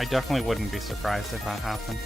I definitely wouldn't be surprised if that happens.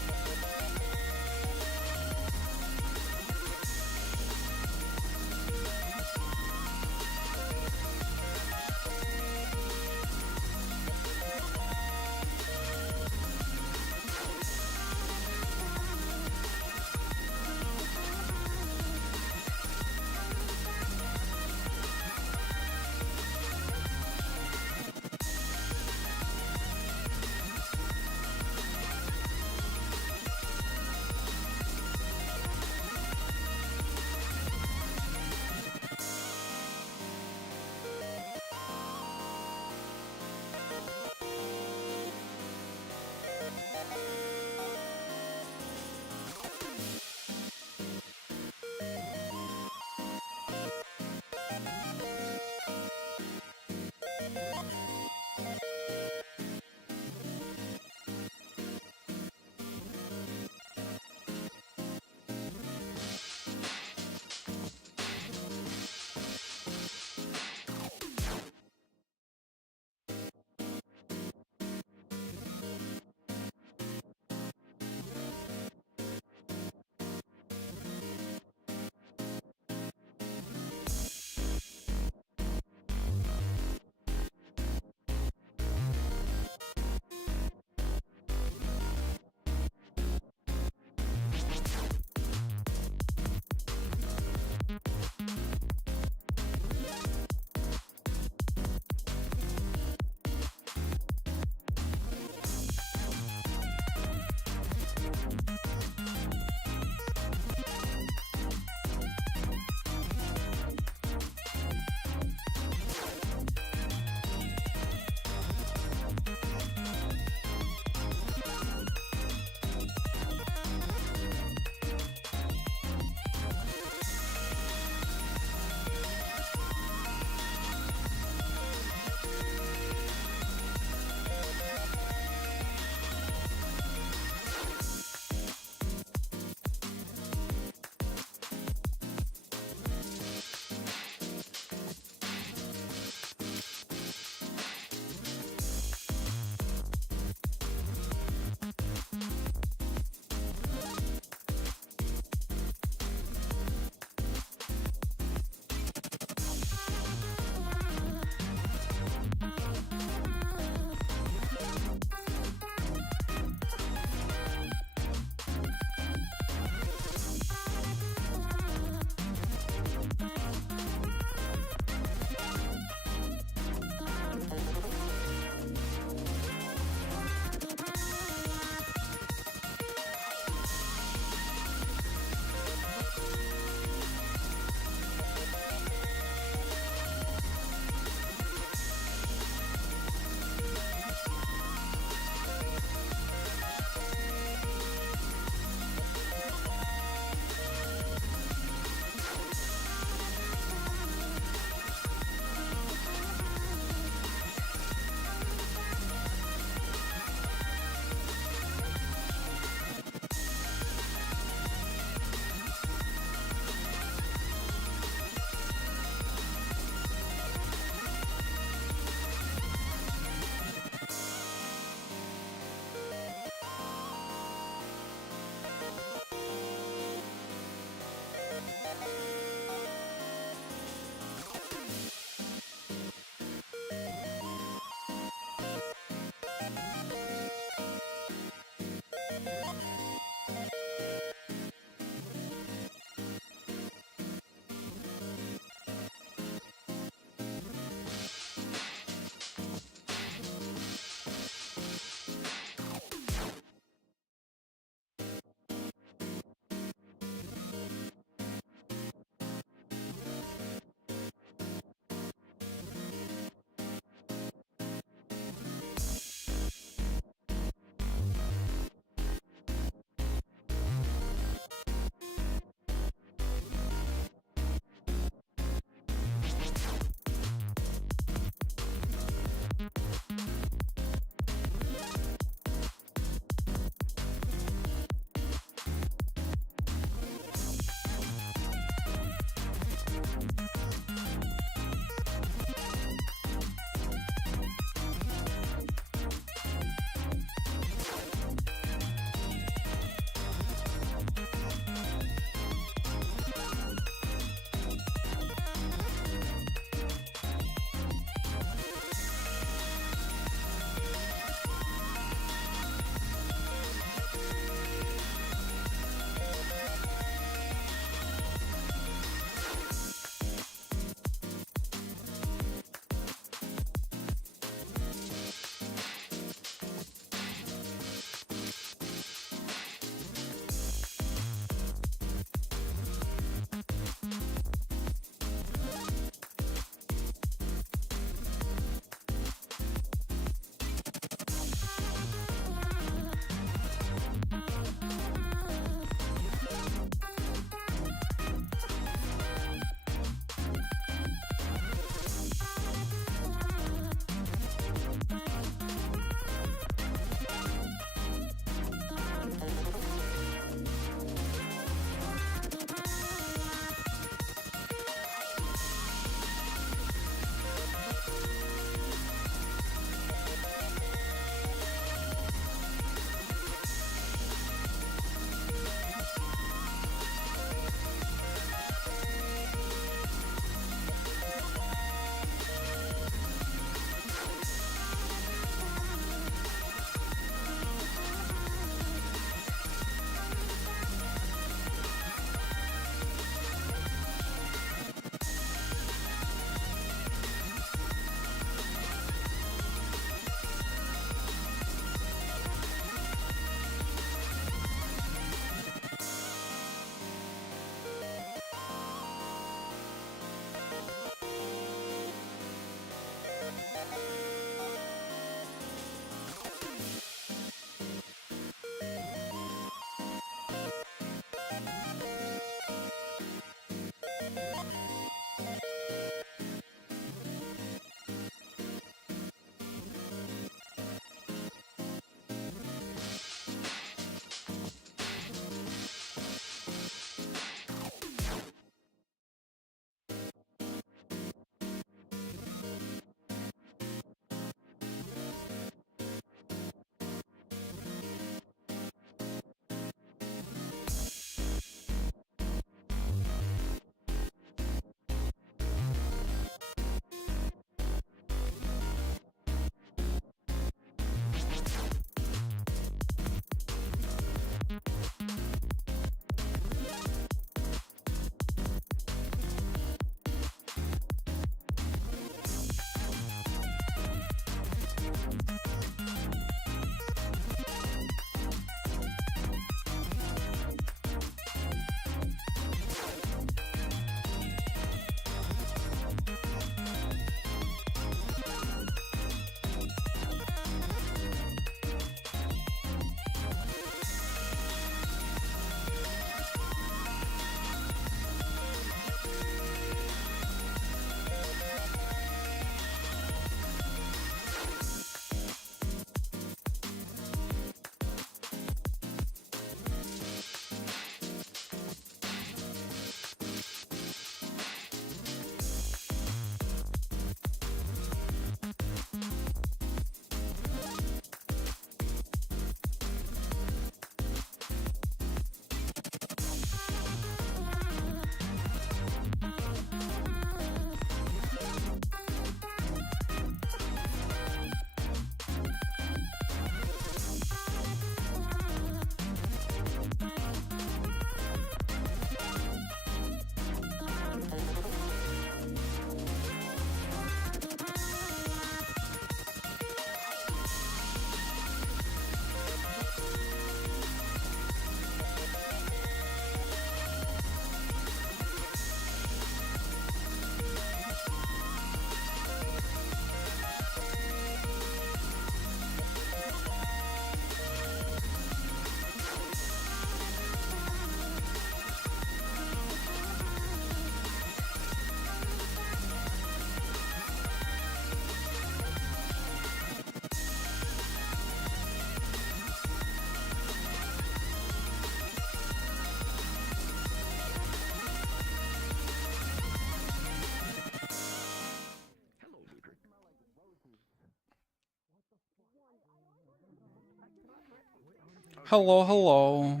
Hello, hello.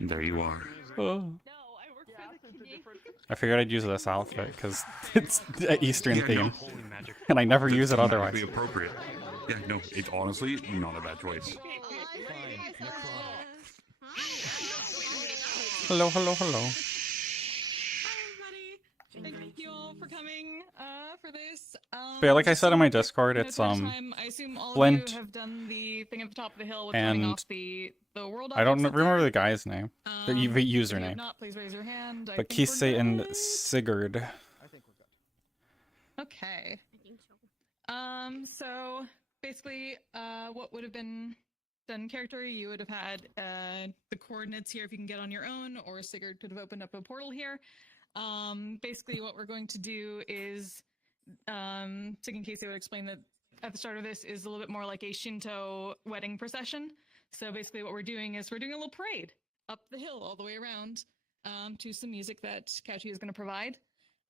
There you are. I figured I'd use this outfit because it's an Eastern theme, and I never use it otherwise. Be appropriate. Yeah, no, it's honestly not a bad choice. Hello, hello, hello. Thank you all for coming for this. But yeah, like I said in my Discord, it's I assume all Flint of you have done the thing at the top of the hill with and turning off the world I don't objects up remember there. the guy's name, the If you have username, not, please raise your hand. I but think Kise we're and good. Sigurd. I think we're good. Okay. So basically, what would have been done in character, you would have had the coordinates here if you can get on your own, or Sigurd could have opened up a portal here. Basically, what we're going to do is, Sig Casey would explain that at the start of this is a little bit more like a Shinto wedding procession. So basically, what we're doing is we're doing a little parade up the hill all the way around to some music that Couchy is going to provide.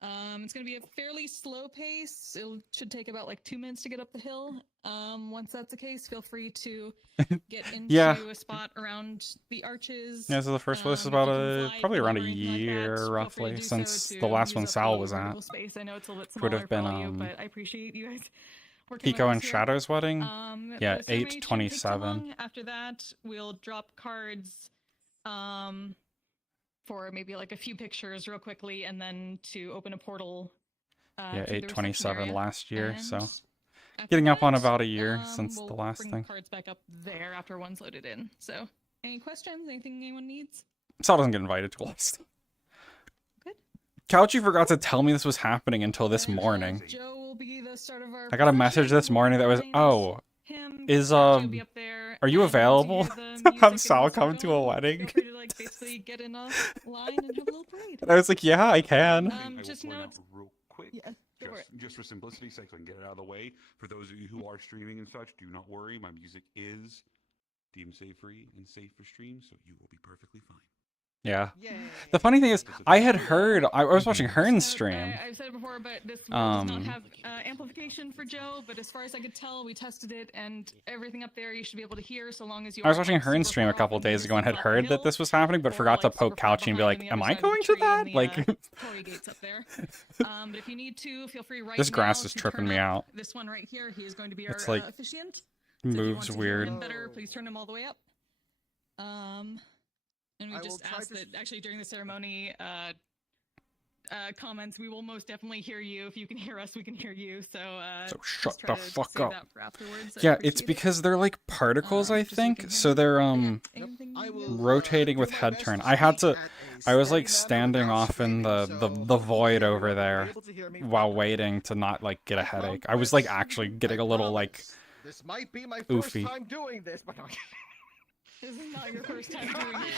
It's going to be a fairly slow pace. It should take about like 2 minutes to get up the hill. Once that's the case, feel free to get into Yeah. a spot around the arches. Yeah, so the first one is If about you can fly, probably around a or anything like that, year feel free to roughly do so since to the last one use up Sal the was at. vertical space. I know it's a little bit Would have smaller been, for all you, but I appreciate you guys working with Pico us and here. Shadow's wedding. Yeah, The ceremony shouldn't take too 8/27. long. After that, we'll drop cards for maybe like a few pictures real quickly, and then to open a portal. Yeah, to the reception 8/27 area. last year, so And after getting up on that, about a year since we'll the last bring thing. cards back up there after one's loaded in. So, any questions? Anything anyone needs? Sal doesn't get invited to last. Good. Couchy forgot to tell me this was happening until this And, morning. Joe will be the start of our I got a message procession. this morning that was, And "Oh, him, is, Couchy will be up there, are you and once available hear the to music have and Sal the come to a circle, wedding?" Feel free to like basically get in a line and have a little parade. And I was like, "Yeah, I can." I will Just point know out it's- real quick, Yeah, go for it. just for simplicity's sake, so I can get it out of the way. For those of you who are streaming and such, do not worry. My music is DMCA free and safe for stream, so you will be perfectly fine. Yeah. Yay. The funny thing is, I had heard, I was watching Hearn's So, stream. I've said it before, but this does not Um, have amplification for Joe. But as far as I could tell, we tested it, and everything up there you should be able to hear, so long as you. I was aren't, watching like, Hearn's super stream a far couple off and days you're ago and had super far heard that hill, this was happening, but or, forgot to like, super poke far Couchy and be behind like, on "Am the I other side of the going to tree that?" in the, Like, Torii gates up there. But if you need to, feel free right this grass now is to tripping turn me up out. This one right here, he is going to be It's our like officiant. So if you want moves to hear weird. him better, please turn him all the way up. And we I will just try ask to that actually during the ceremony, comments, we will most definitely hear you. If you can hear us, we can hear you. So, So just shut try the to fuck save up. that for afterwards. I Yeah, it's appreciate it. because they're like particles, I Just so you can think. hear So me. they're Anything I you will, need? rotating do with my head best turn. to I had speak to. at I was a like steady standing manner off in without the screaming, the so void hopefully over everyone will be there able to hear me while fine. waiting to not like get a I headache. I was like promise. actually I getting a little like promise. This might be my first oofy. time doing this, but This is not your first time doing it.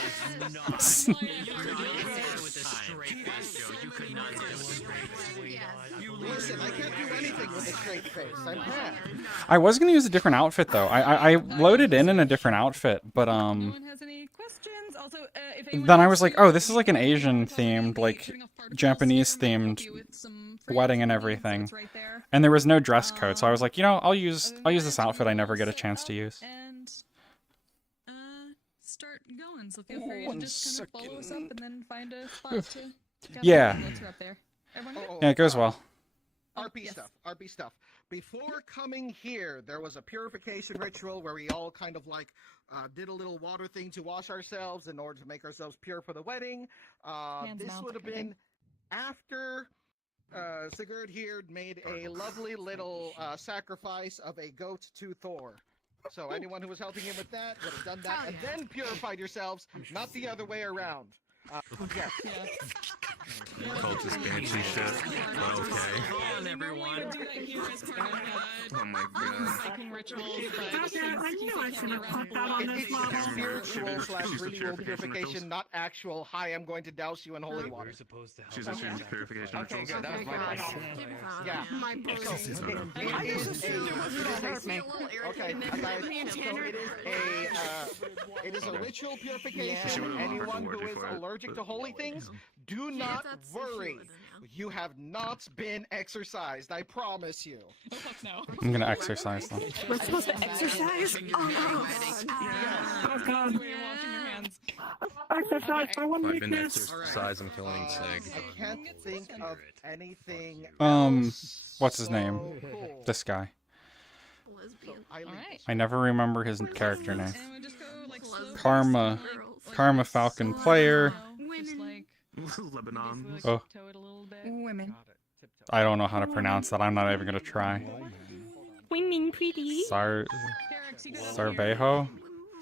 It's Why I started doing it. with a straight face, Joe. You could not do it with a straight face. listen, I can't do anything with a straight face. I'm bad. I was gonna use a different outfit though. I loaded in a different outfit, but No one has any questions. Also, if anyone then I needs was like, to, oh, this is we like an can Asian talk about themed, the like turning off particles. Japanese We can help themed you with some frames wedding and if you need, so everything. it's right there. And there was no dress code, so I was like, you know, I'll Other use than this that, outfit I we'll never get a set chance to up use. And start going. So feel free One to just kind of follow us up second. and then find a spot to. gather Yeah. the notes are up there. Everyone good? Yeah, it goes well. RP Yes. stuff. RP stuff. Before coming here, there was a purification ritual where we all kind of like did a little water thing to wash ourselves in order to make ourselves pure for the wedding. Hands, This mouth, would have everything. been after Sigurd here made a lovely little sacrifice of a goat to Thor. So anyone who was helping him with that would have done that and then purified yourselves, not the other way around. Yes. Yeah. Cultist banshee shit. Well, okay. Hold on, everyone. We would do that here as part of Oh my god. Viking rituals, but Doctor, since I knew Kisa I can't should be have around put that on for this long, model. Spiritual slash She's the ritual purification purification, rituals. not actual, hi, I'm going to douse you in holy water. supposed to She's a student purification Okay, rituals. good. That was my question. Yeah. My So, brother. it is a... Okay, guys, so it is a ritual purification. She would've offered Anyone to who work is for it, allergic but- to holy things, do not worry. You have not been exercised, I promise you. Oh fuck no. I'm gonna exercise them. We're supposed to exercise? Oh, Oh god. You're washing your hands. exercise for one I've been weakness. exercising killing Sig. I can't think of anything Um, else, what's his name? so cool. This guy. Lesbian. I leave. Alright. I never remember his character name. And we just go like slow Karma. like, Karma Falcon player. Just like Lebanon. basically, like, Oh. tiptoe it a little bit. Women. Got it. Tiptoe. I don't know how to pronounce that. I'm not even gonna try. Women pretty. Sar Derek's, you got over here. Sarbejo?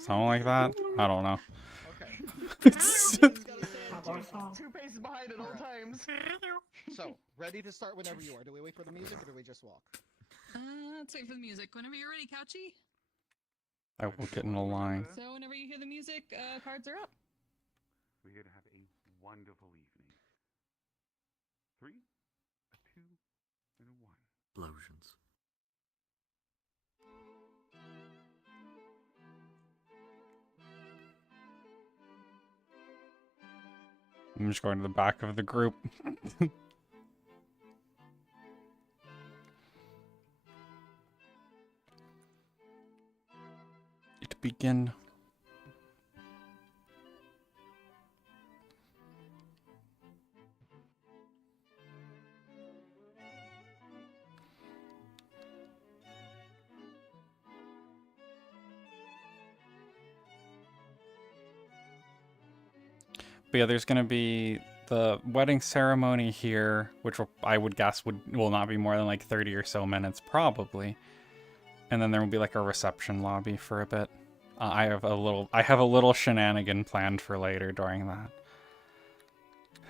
Something like that? I don't know. Okay. It's- Two paces behind at all times. So, ready to start whenever you are. Do we wait for the music or do we just walk? Let's wait for the music. Whenever you're ready, Couchy. I will get in a line. So whenever you hear the music, cards are up. We're here to have a wonderful evening. 3, a 2, and a 1. Explosions. I'm just going to the back of the group. To begin. But yeah, there's gonna be the wedding ceremony here, which I would guess will not be more than like 30 or so minutes, probably. And then there will be like a reception lobby for a bit. I have a little shenanigan planned for later during that.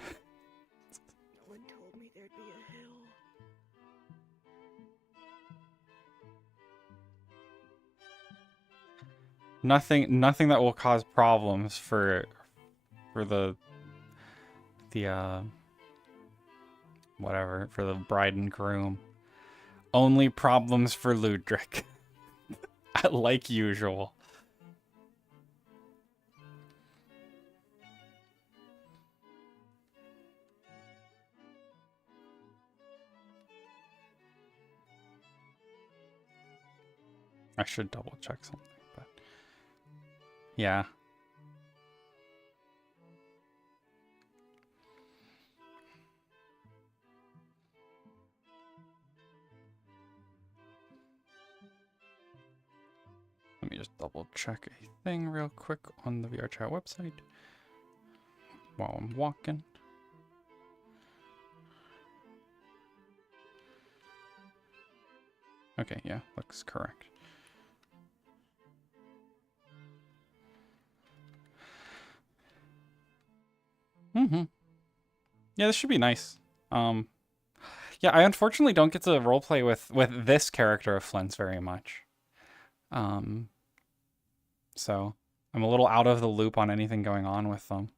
No one told me there'd be a hill. Nothing that will cause problems for the whatever, for the bride and groom. Only problems for Ludric. Like usual. I should double check something, but yeah. Let me just double check a thing real quick on the VRChat website while I'm walking. Okay, yeah, looks correct. Mm-hmm. Yeah, this should be nice. Yeah, I unfortunately don't get to roleplay with this character of Flint's very much. So I'm a little out of the loop on anything going on with them.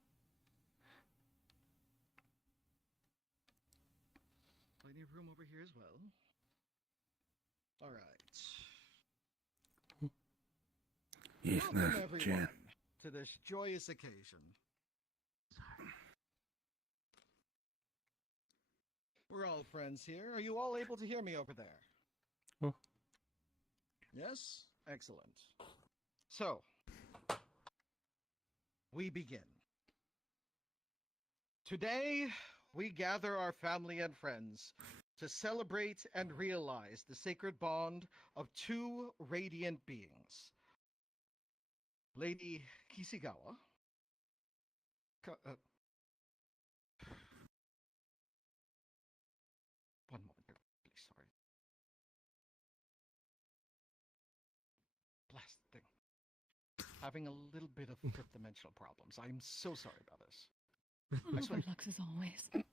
Plenty of room over here as well. All right. Welcome everyone to this joyous occasion. We're all friends here. Are you all able to hear me over there? Oh. Yes? Excellent. So, we begin. Today, we gather our family and friends to celebrate and realize the sacred bond of two radiant beings. Lady Kisigawa. One moment, please. Sorry. Blast thing. Having a little bit of fifth dimensional problems. I'm so sorry about this. I swear. Good luck as always.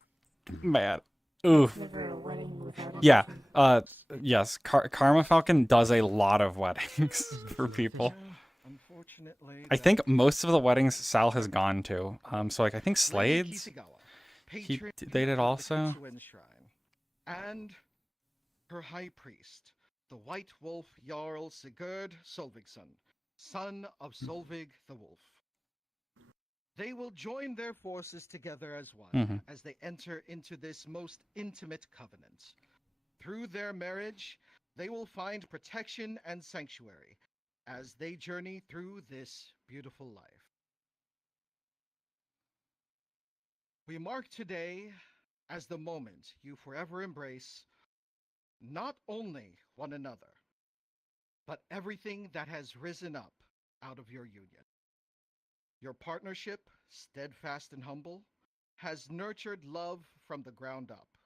Man. Oof. Yeah. Yes. Karma Falcon does a lot of weddings for people. Unfortunately, I think most of the weddings Sal has gone to. So like I think Lady Slade's. Kisigawa, They patron did of the also. Kitsuan Shrine, and her high priest, the White Wolf Jarl Sigurd Solvigsson, son of Solvig the Wolf. they will join their forces together as one Mhm. as they enter into this most intimate covenant. Through their marriage, they will find protection and sanctuary as they journey through this beautiful life. We mark today as the moment you forever embrace not only one another, but everything that has risen up out of your union. Your partnership, steadfast and humble, has nurtured love from the ground up.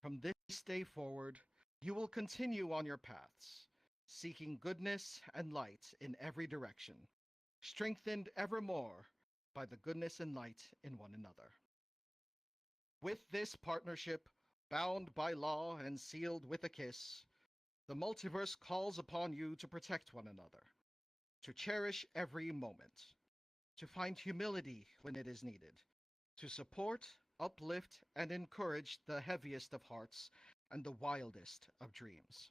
From this day forward, you will continue on your paths, seeking goodness and light in every direction, strengthened evermore by the goodness and light in one another. With this partnership, bound by law and sealed with a kiss, the multiverse calls upon you to protect one another, to cherish every moment, to find humility when it is needed, to support, uplift, and encourage the heaviest of hearts and the wildest of dreams.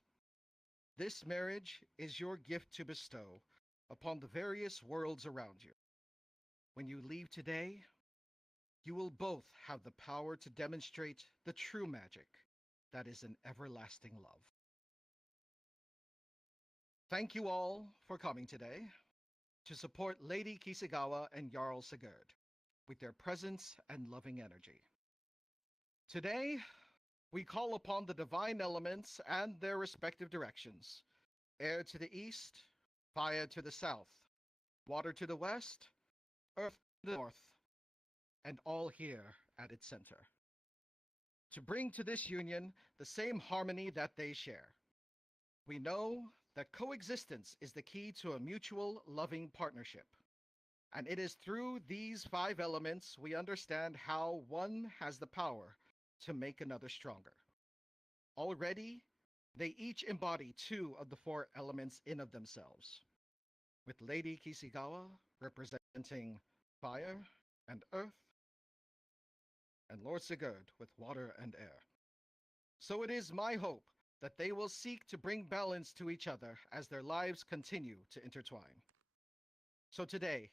This marriage is your gift to bestow upon the various worlds around you. When you leave today, you will both have the power to demonstrate the true magic that is an everlasting love. Thank you all for coming today to support Lady Kisagawa and Jarl Sigurd with their presence and loving energy. Today, we call upon the divine elements and their respective directions. Air to the east, fire to the south, water to the west, earth to the north, and all here at its center. To bring to this union the same harmony that they share. We know that coexistence is the key to a mutual loving partnership. And it is through these 5 elements we understand how one has the power to make another stronger. Already, they each embody 2 of the 4 elements in of themselves, with Lady Kisagawa representing fire and earth, and Lord Sigurd with water and air. So it is my hope that they will seek to bring balance to each other as their lives continue to intertwine. So today,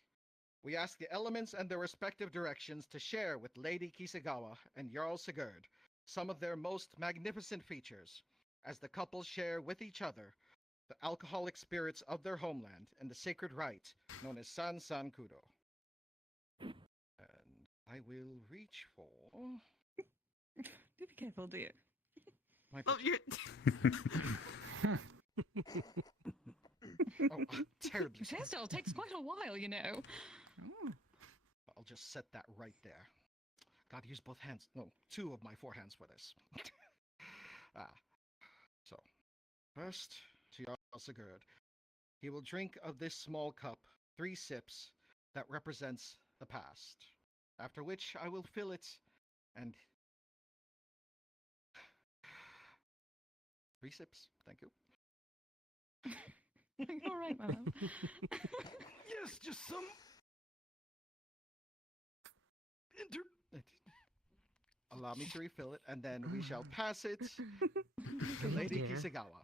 we ask the elements and their respective directions to share with Lady Kisagawa and Jarl Sigurd some of their most magnificent features, as the couples share with each other the alcoholic spirits of their homeland and the sacred rite known as San San Kudo. And I will reach for Do be careful, dear. my Oh, you're. terribly. Your hairstyle takes quite a while, you know. I'll just set that right there. Gotta use both hands. No, 2 of my 4 hands for this. So, first to Jarl Sigurd. He will drink of this small cup 3 sips that represents the past. After which I will fill it and 3 sips. Thank you. All right, my love. Yes, just some. Allow me to refill it, and then we shall pass it to Lady dear. Kisagawa.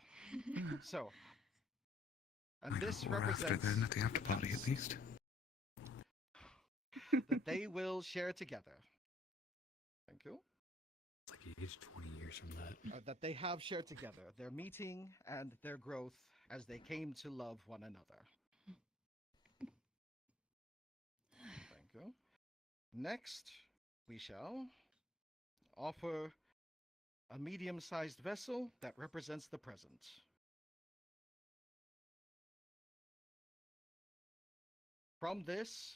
So, and this Or after represents then, at the after party at least. that they will share together. Thank you. It's like you aged 20 years from that. That they have shared together their meeting and their growth as they came to love one another. Thank you. Next, we shall offer a medium-sized vessel that represents the present. From this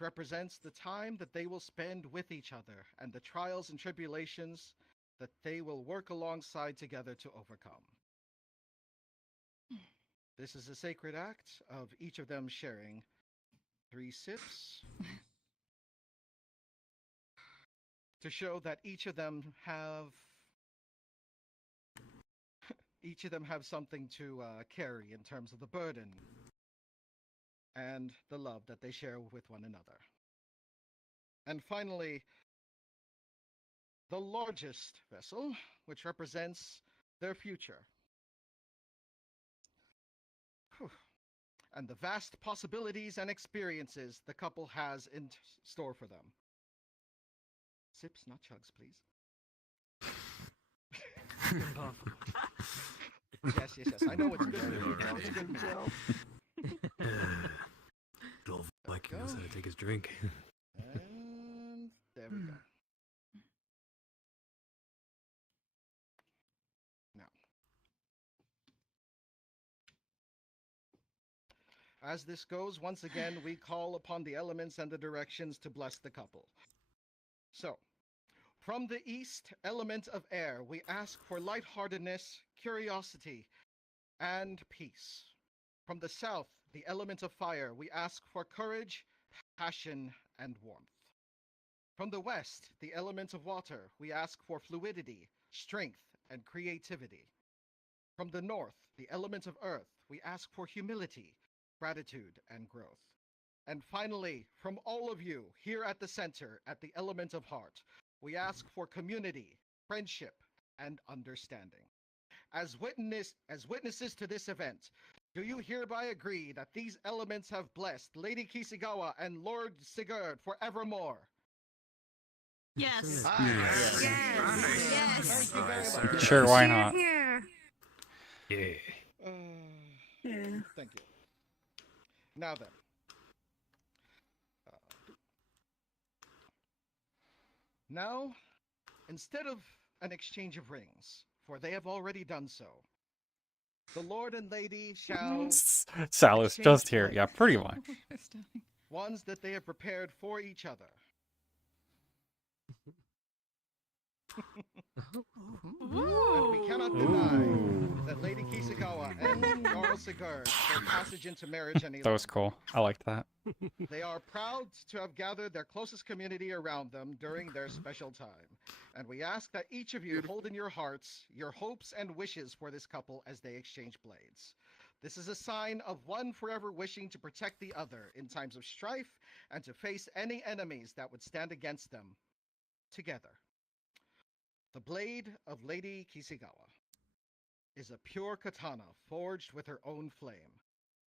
represents the time that they will spend with each other and the trials and tribulations that they will work alongside together to overcome. This is a sacred act of each of them sharing 3 sips to show that each of them have something to carry in terms of the burden and the love that they share with one another. And finally, the largest vessel, which represents their future. Whew. and the vast possibilities and experiences the couple has in store for them. Sips, not chugs, please. Yes. I know it's good. It's good. Little Viking knows how to take his drink. And there we go. Now, as this goes, once again, we call upon the elements and the directions to bless the couple. So, from the east, element of air, we ask for lightheartedness, curiosity, and peace. From the south, the element of fire, we ask for courage, passion, and warmth. From the west, the element of water, we ask for fluidity, strength, and creativity. From the north, the element of earth, we ask for humility, gratitude, and growth. And finally, from all of you here at the center, at the element of heart, we ask for community, friendship, and understanding. As witnesses to this event, do you hereby agree that these elements have blessed Lady Kisigawa and Lord Sigurd forevermore? Yes. Yes. Yes. Thank you very much. Sure, why not? Here. Yeah. Yeah. Thank you. Now then. Now, instead of an exchange of rings, for they have already done so, the Lord and Lady shall Sal is just here. Yeah, pretty much. ones that they have prepared for each other. And we cannot deny that Lady Kisigawa and Jarl Sigurd their passage into marriage any That was longer. cool. I liked that. They are proud to have gathered their closest community around them during their special time. And we ask that each of you hold in your hearts your hopes and wishes for this couple as they exchange blades. This is a sign of one forever wishing to protect the other in times of strife and to face any enemies that would stand against them together. The blade of Lady Kisigawa is a pure katana forged with her own flame,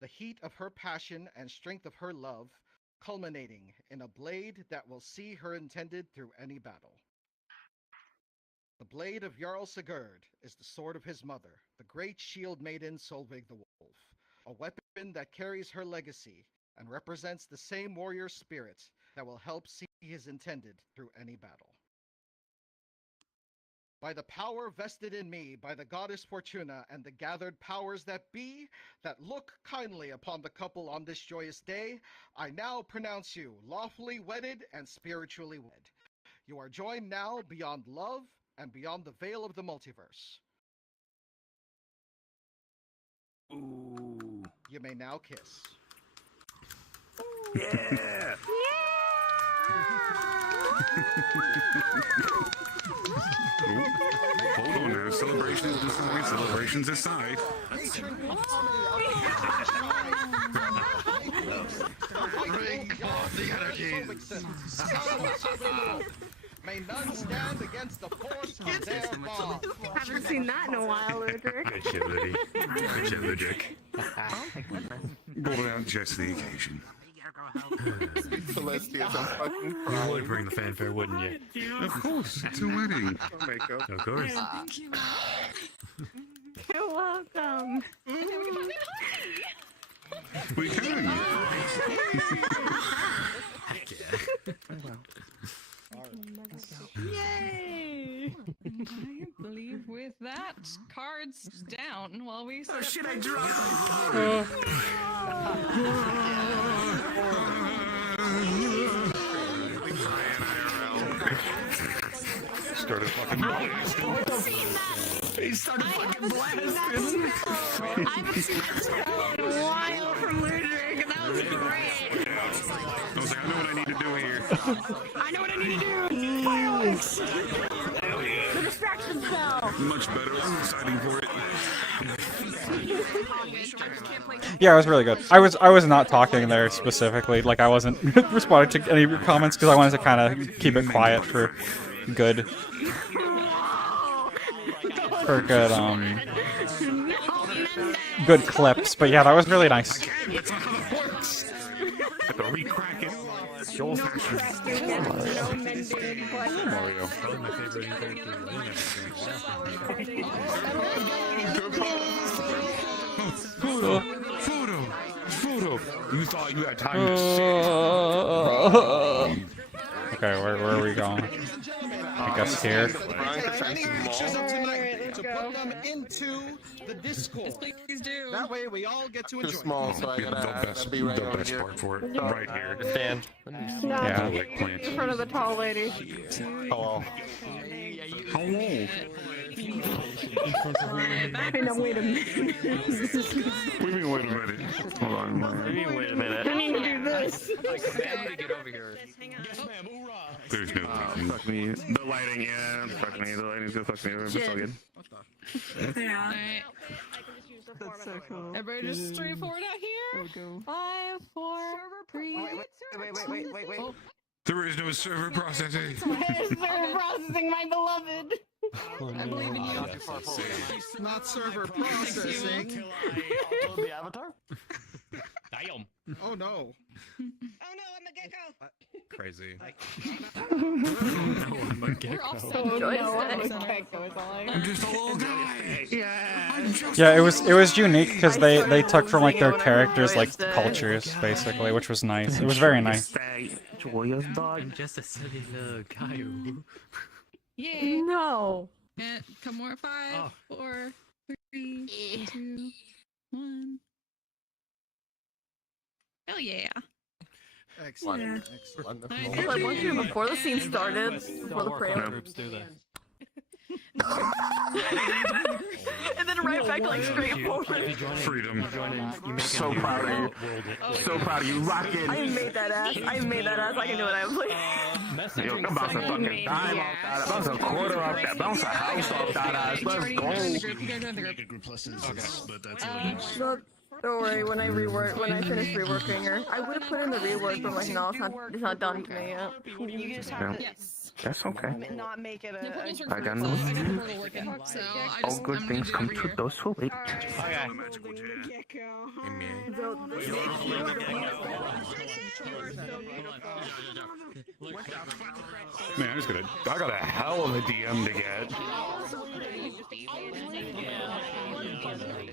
the heat of her passion and strength of her love culminating in a blade that will see her intended through any battle. The blade of Jarl Sigurd is the sword of his mother, the great shield maiden Solveig the Wolf, a weapon that carries her legacy and represents the same warrior spirit that will help see his intended through any battle. By the power vested in me by the goddess Fortuna and the gathered powers that be, that look kindly upon the couple on this joyous day, I now pronounce you lawfully wedded and spiritually wed. You are joined now beyond love and beyond the veil of the multiverse. Ooh. You may now kiss. Yeah. Hold on now. Celebrations aside. May none stand against the force of their bond. Haven't seen that in a while, Ludwig. Good shit, Liddy. Good shit, Ludwig. Go down just the occasion. Celestia, I'm fucking You crying. would bring the fanfare, wouldn't you? Of course, it's a wedding. Makeup. Of course. Thank you. You're welcome. We can. Heck yeah. Yay! I believe with that, cards down while we. Oh shit, I dropped Started fucking He started fucking blasting. I haven't seen that in a while from Ludwig, and that was great. I was like, I know what I need to do here. I know what I need to do. Fireworks. The distraction spell. Much better. I'm excited for it. Yeah, it was really good. I was not talking there specifically. Like I wasn't responding to any of your comments because I wanted to kind of keep it quiet for good. For good. No, good clips. But yeah, that was really nice. That's not how it works. Have to re-crack it. The old-fashioned Mario. Photo. You thought you had time to Okay, where are we going? I guess here. Any matches of tonight to put them into the Discord. Please do. That way we all get to Too enjoy. small, so I the gotta best, be right the over best here. part for it. Right here. Stand. Yeah. Like plants. In front of the tall lady. Oh, Hello. No, wait a minute. What do you mean, wait a minute? Hold on. Wait a minute. I need to do this. There's no reason. Fuck me. The lighting, yeah. Fuck me. The lighting's gonna fuck me. It's so good. Yeah. Alright. That's so cool. Everybody just straightforward out here. 5, 4, 3. wait. There is no server processing. Server processing, my beloved. I believe in you. Not server processing. The avatar? Damn. Oh no. Crazy. We're off Oh no, I'm a center. gecko, is all I I'm just a little guy. Yeah, it was unique because they took from like their characters like cultures basically, which was nice. It was very nice. Joyous dog. I'm just a silly little guy. Yay. No. And come more. 5, 4, 3, 2, 1. Hell yeah. Excellent. Excellent. Like, once you before the scene started, before the prayer. Groups do that. And then right back, like, straight forward. Freedom. So proud of you. So proud of you. Rock it. I made that ass. I made that ass. I can do it. I'm like, Yo, I'm about to fucking dime off that. Bounce a quarter off that. Bounce a house off that ass. Let's go. no, don't worry. When I finish reworking her, I would have put in the rework, but like, no, it's not done to me yet. You just have to Yes. That's okay. not make it The portal's I working, got so no- I got a portal working, so I All just, good I'm things gonna come do it to over here. those who wait. Man, I got a hell of a DM to get.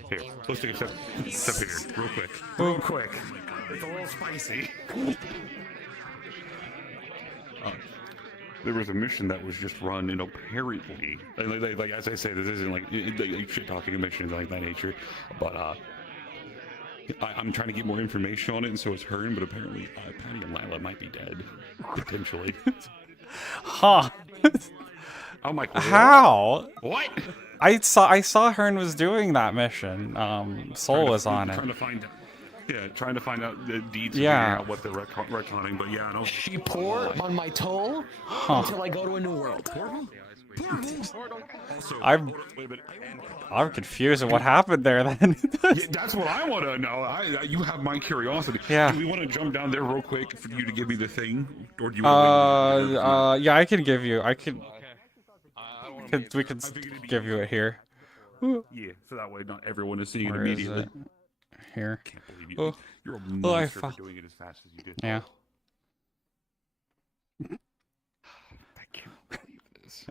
Here, let's take a step here, real quick. Real quick. It's a little spicy. There was a mission that was just run, and apparently, like as I say, this isn't like shit talking a mission like that nature, but I'm trying to get more information on it, and so is Hearn, but apparently Patty and Lila might be dead, potentially. Huh? I'm like, what? How? What? I saw Hearn was doing that mission. Soul was on it. Trying to find out the deeds. Yeah. Out what they're retconning, but yeah, I don't. She pour on my toe until I go to a new world. Also, I'm wait a minute. confused at what happened there then. Yeah, that's what I want to know. You have my curiosity. Yeah. Do we want to jump down there real quick for you to give me the thing, or do you? Yeah, I can give you. We could give you it here. Yeah, so that way not everyone is seeing Where it is immediately. it? Here. Can't believe you. Oh. You're a Oh, I monster for found- doing it as fast as you did. Yeah. I can't believe this.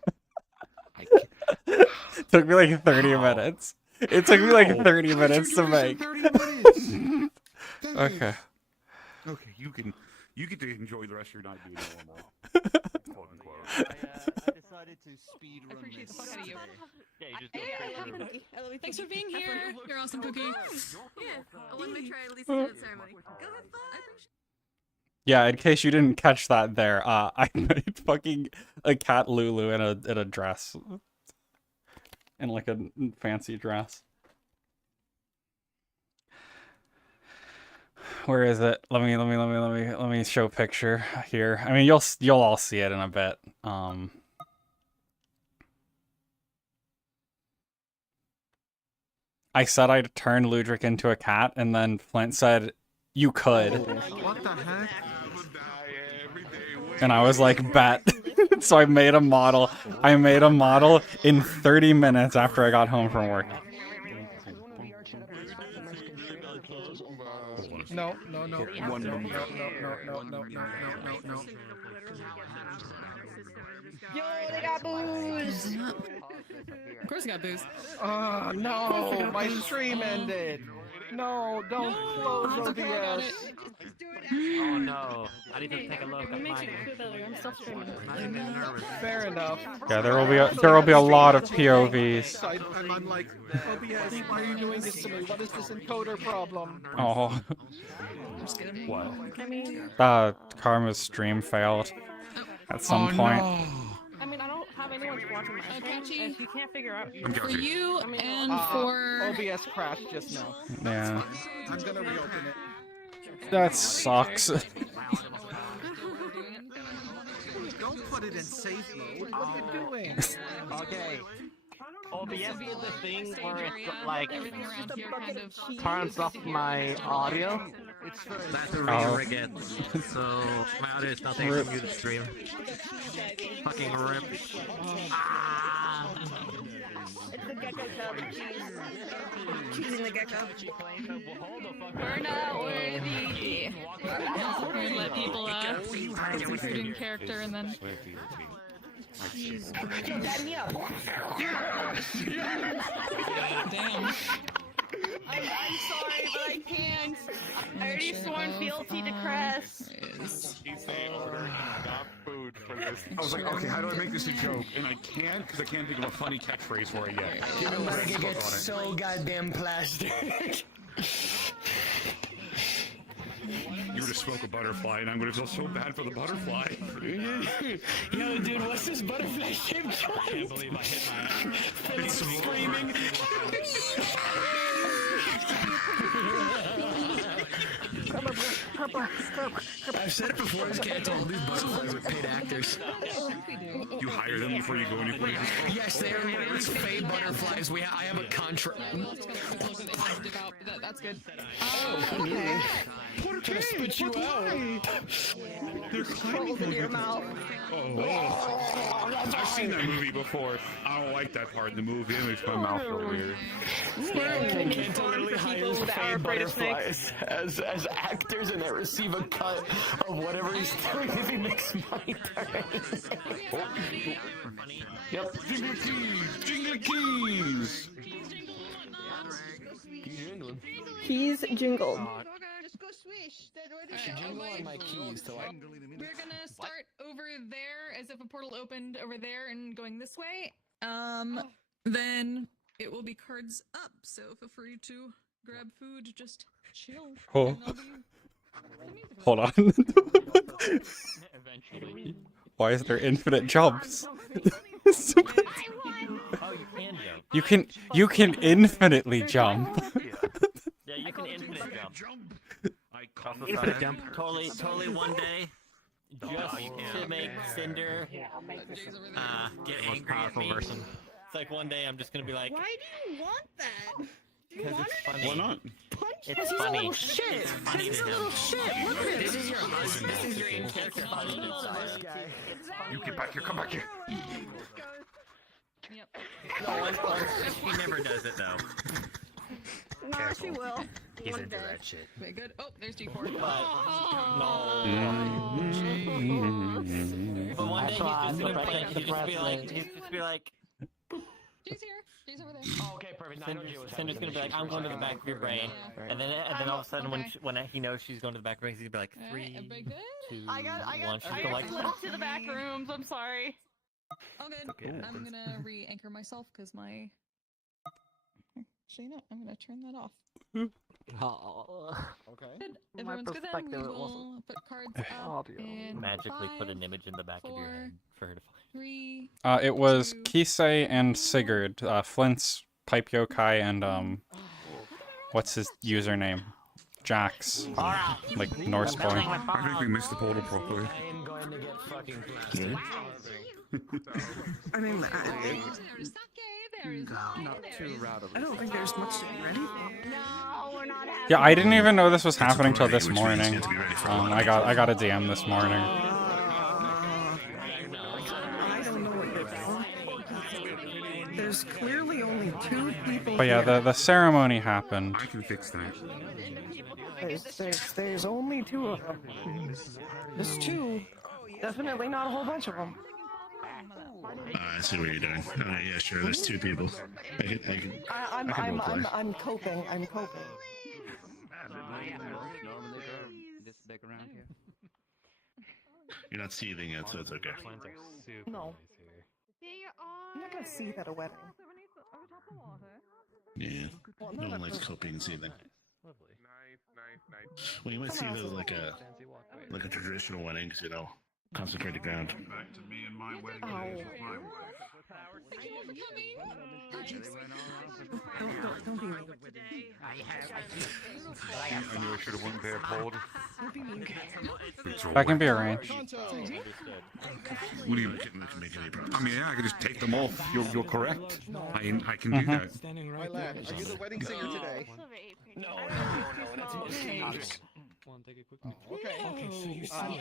I can't. Took me like 30 minutes. It took me like 30 minutes to make. Okay. Okay, you get to enjoy the rest of your night doing normal. Quote unquote. I decided to speed I appreciate the fuck out of you. Yeah, Thanks for being here. You're awesome, Cookie. I want to make sure I at least do the ceremony. Go have fun. Yeah, in case you didn't catch that there, I made fucking a cat Lulu in a dress. In like a fancy dress. Where is it? Let me show a picture here. I mean, you'll all see it in a bit. I said I'd turn Ludric into a cat, and then Flint said, "You could." What the heck? And I was like, bet. So I made a model. In 30 minutes after I got home from work. No, no, no, One no, no, moment. no. Yo, they got booze. Of course, I got booze. Oh no, my stream ended. No, don't close It's okay, I got OBS. it. Oh no. I need to take a look at mine. I'm still streaming. Fair enough. Yeah, there will be a lot of POVs. I'm like, OBS, why are you doing this to me? What is this encoder problem? Oh, What? I mean, Karma's stream failed at some point. I mean, I don't have anyone watching my stream. Apache, If you can't figure out, for you and for OBS crashed just now. Yeah, I'm gonna reopen it. that sucks. Don't put it in safe mode. What are you doing? Okay. OBS is the thing where it's area, like everything around here kind of turns off my audio. That's a Oh. rig it. So my audio is not taking from you to stream. Fucking rip. it's the gecko tub. Cheese in the gecko. We're not worthy. We're gonna let people execute in character and then. Damn. I'm sorry, but I can't. I already sworn fealty to Cress. I was like, okay, how do I make this a joke? And I can't, because I can't think of a funny catchphrase for it yet. Give me a Like it book gets on it. so goddamn plastic. You were to smoke a butterfly, and I'm gonna feel so bad for the butterfly. Yo, dude, what's this butterfly shaped I can't believe I hit my Philip screaming. I've said it before, I just can't tell these butterflies are paid actors. You hire them before you go any places. Yes, they are paid butterflies. I have a contract. That's good. Okay. Gonna spit you out. They're climbing Hold it in your mouth. I've seen that movie before. I don't like that part in the movie. It makes my mouth feel weird. Kenta literally hires paid butterflies as actors and they receive a cut of whatever he's doing if he makes money. Yep. Jingle keys! Jingle keys! Keys jingled. Just go swish. She jingle on my keys till I. We're gonna start over there as if a portal opened over there and going this way. Then it will be cards up, so feel free to grab food, just chill. Oh. and I'll be- Hold on. Eventually. Why is there infinite jumps? Oh, you can jump. You can infinitely jump. Yeah, you can infinite jump. I come Infinite jump. Totally one day. Just to make Cinder get angry at me. Version. It's like one day I'm just gonna be like, Why do you want that? because it's funny. Why not? Punch It's him. funny. Little shit. It's funny He's to a little him. shit. Look at This this. is your husband. This is your in-character husband. You get back here, come back here. Yep. He never does it though. No, she will. He's One into day. that shit. Okay, good. Oh, there's D4. But no. Mm-hmm. But one day he's just gonna play. He's just be like, Jay's here. Jay's over there. Oh, okay, perfect. Now I know you was Cinder's gonna be like, I'm going to the back of your brain, and then all of a sudden when he knows she's going to the back of your brain, he's gonna be like, Alright, 3, everybody good? 2, I got 1. She's gonna like, split to the back rooms. I'm sorry. All good. I'm gonna re-anchor myself because my. Actually, no. I'm gonna turn that off. Okay. Good. Everyone's good then. We will put cards up in magically put 5, an image in the back of your head for her to find. 3. It was 2. Kisei and Sigurd, Flint's pipe yokai, and what's his username? Jax, like Norse boy. I think we missed the portal properly. I am going to get fucking plastic. I mean, There's sake. There's I don't think there's much to be ready for. No, we're not having. Yeah, I didn't even know this was happening till this morning. I got a DM this morning. I don't know what you're doing. There's clearly only 2 2 people. But yeah, here. the ceremony happened. I can fix that. There's only 2 of them. There's 2. Definitely not a whole bunch of them. I see what you're doing. Yeah, sure. There's 2 people. I'm coping. I'm coping. You're not seething yet, so it's okay. No. I'm not gonna see at a wedding. Yeah. No one likes coping and seething. Well, you might see it as like a traditional wedding, because consecrated ground. Don't be mean. I knew I should have went there, pulled. That can be arranged. What do you make any problem? I mean, yeah, I can just take them off. You're correct. I can do that. My lad, are you the wedding singer today? No, that's most Okay.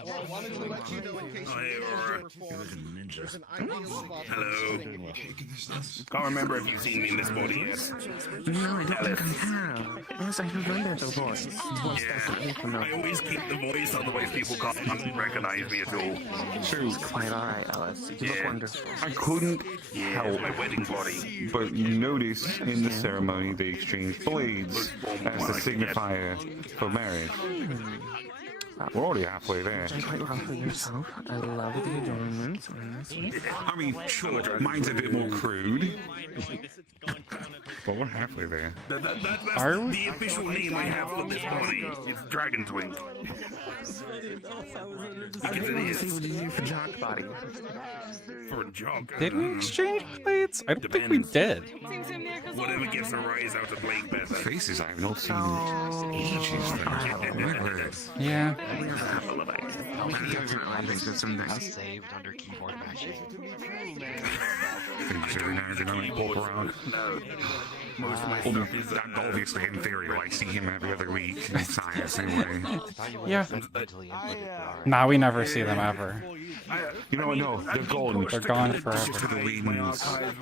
Well, I wanted to let you know in case you You're like a ninja. there's an ideal spot. Hello. Can't remember if you've seen me in this body yet. No, I don't think I have. Yes, I remember the voice. I always keep the voice, otherwise people can't recognize me at all. Sure, quite alright, Alice. You look wonderful. I couldn't Yeah, my wedding body. but you notice in the ceremony they exchange blades as the signifier for marriage. We're already halfway there. Quite well for yourself. I love the adornments. I mean, sure, mine's a bit more crude, but we're halfway there. That's Are we? the official name I have for this body. It's Dragon's Wing. I Because it want to see is. what you do for Jock Body. For a joke. Did we exchange blades? I don't think we did. Whatever gets a rise out of Blake better. Faces I have not seen in ages. Yeah. Saved under keyboard mashing. Things every now and then I pop around. Most of my Well, stuff is obviously, in theory, I see him every other week in science anyway. Yeah. Nah, we never see them ever. You know, no, they're gone. They're gone Just forever. to the weeds.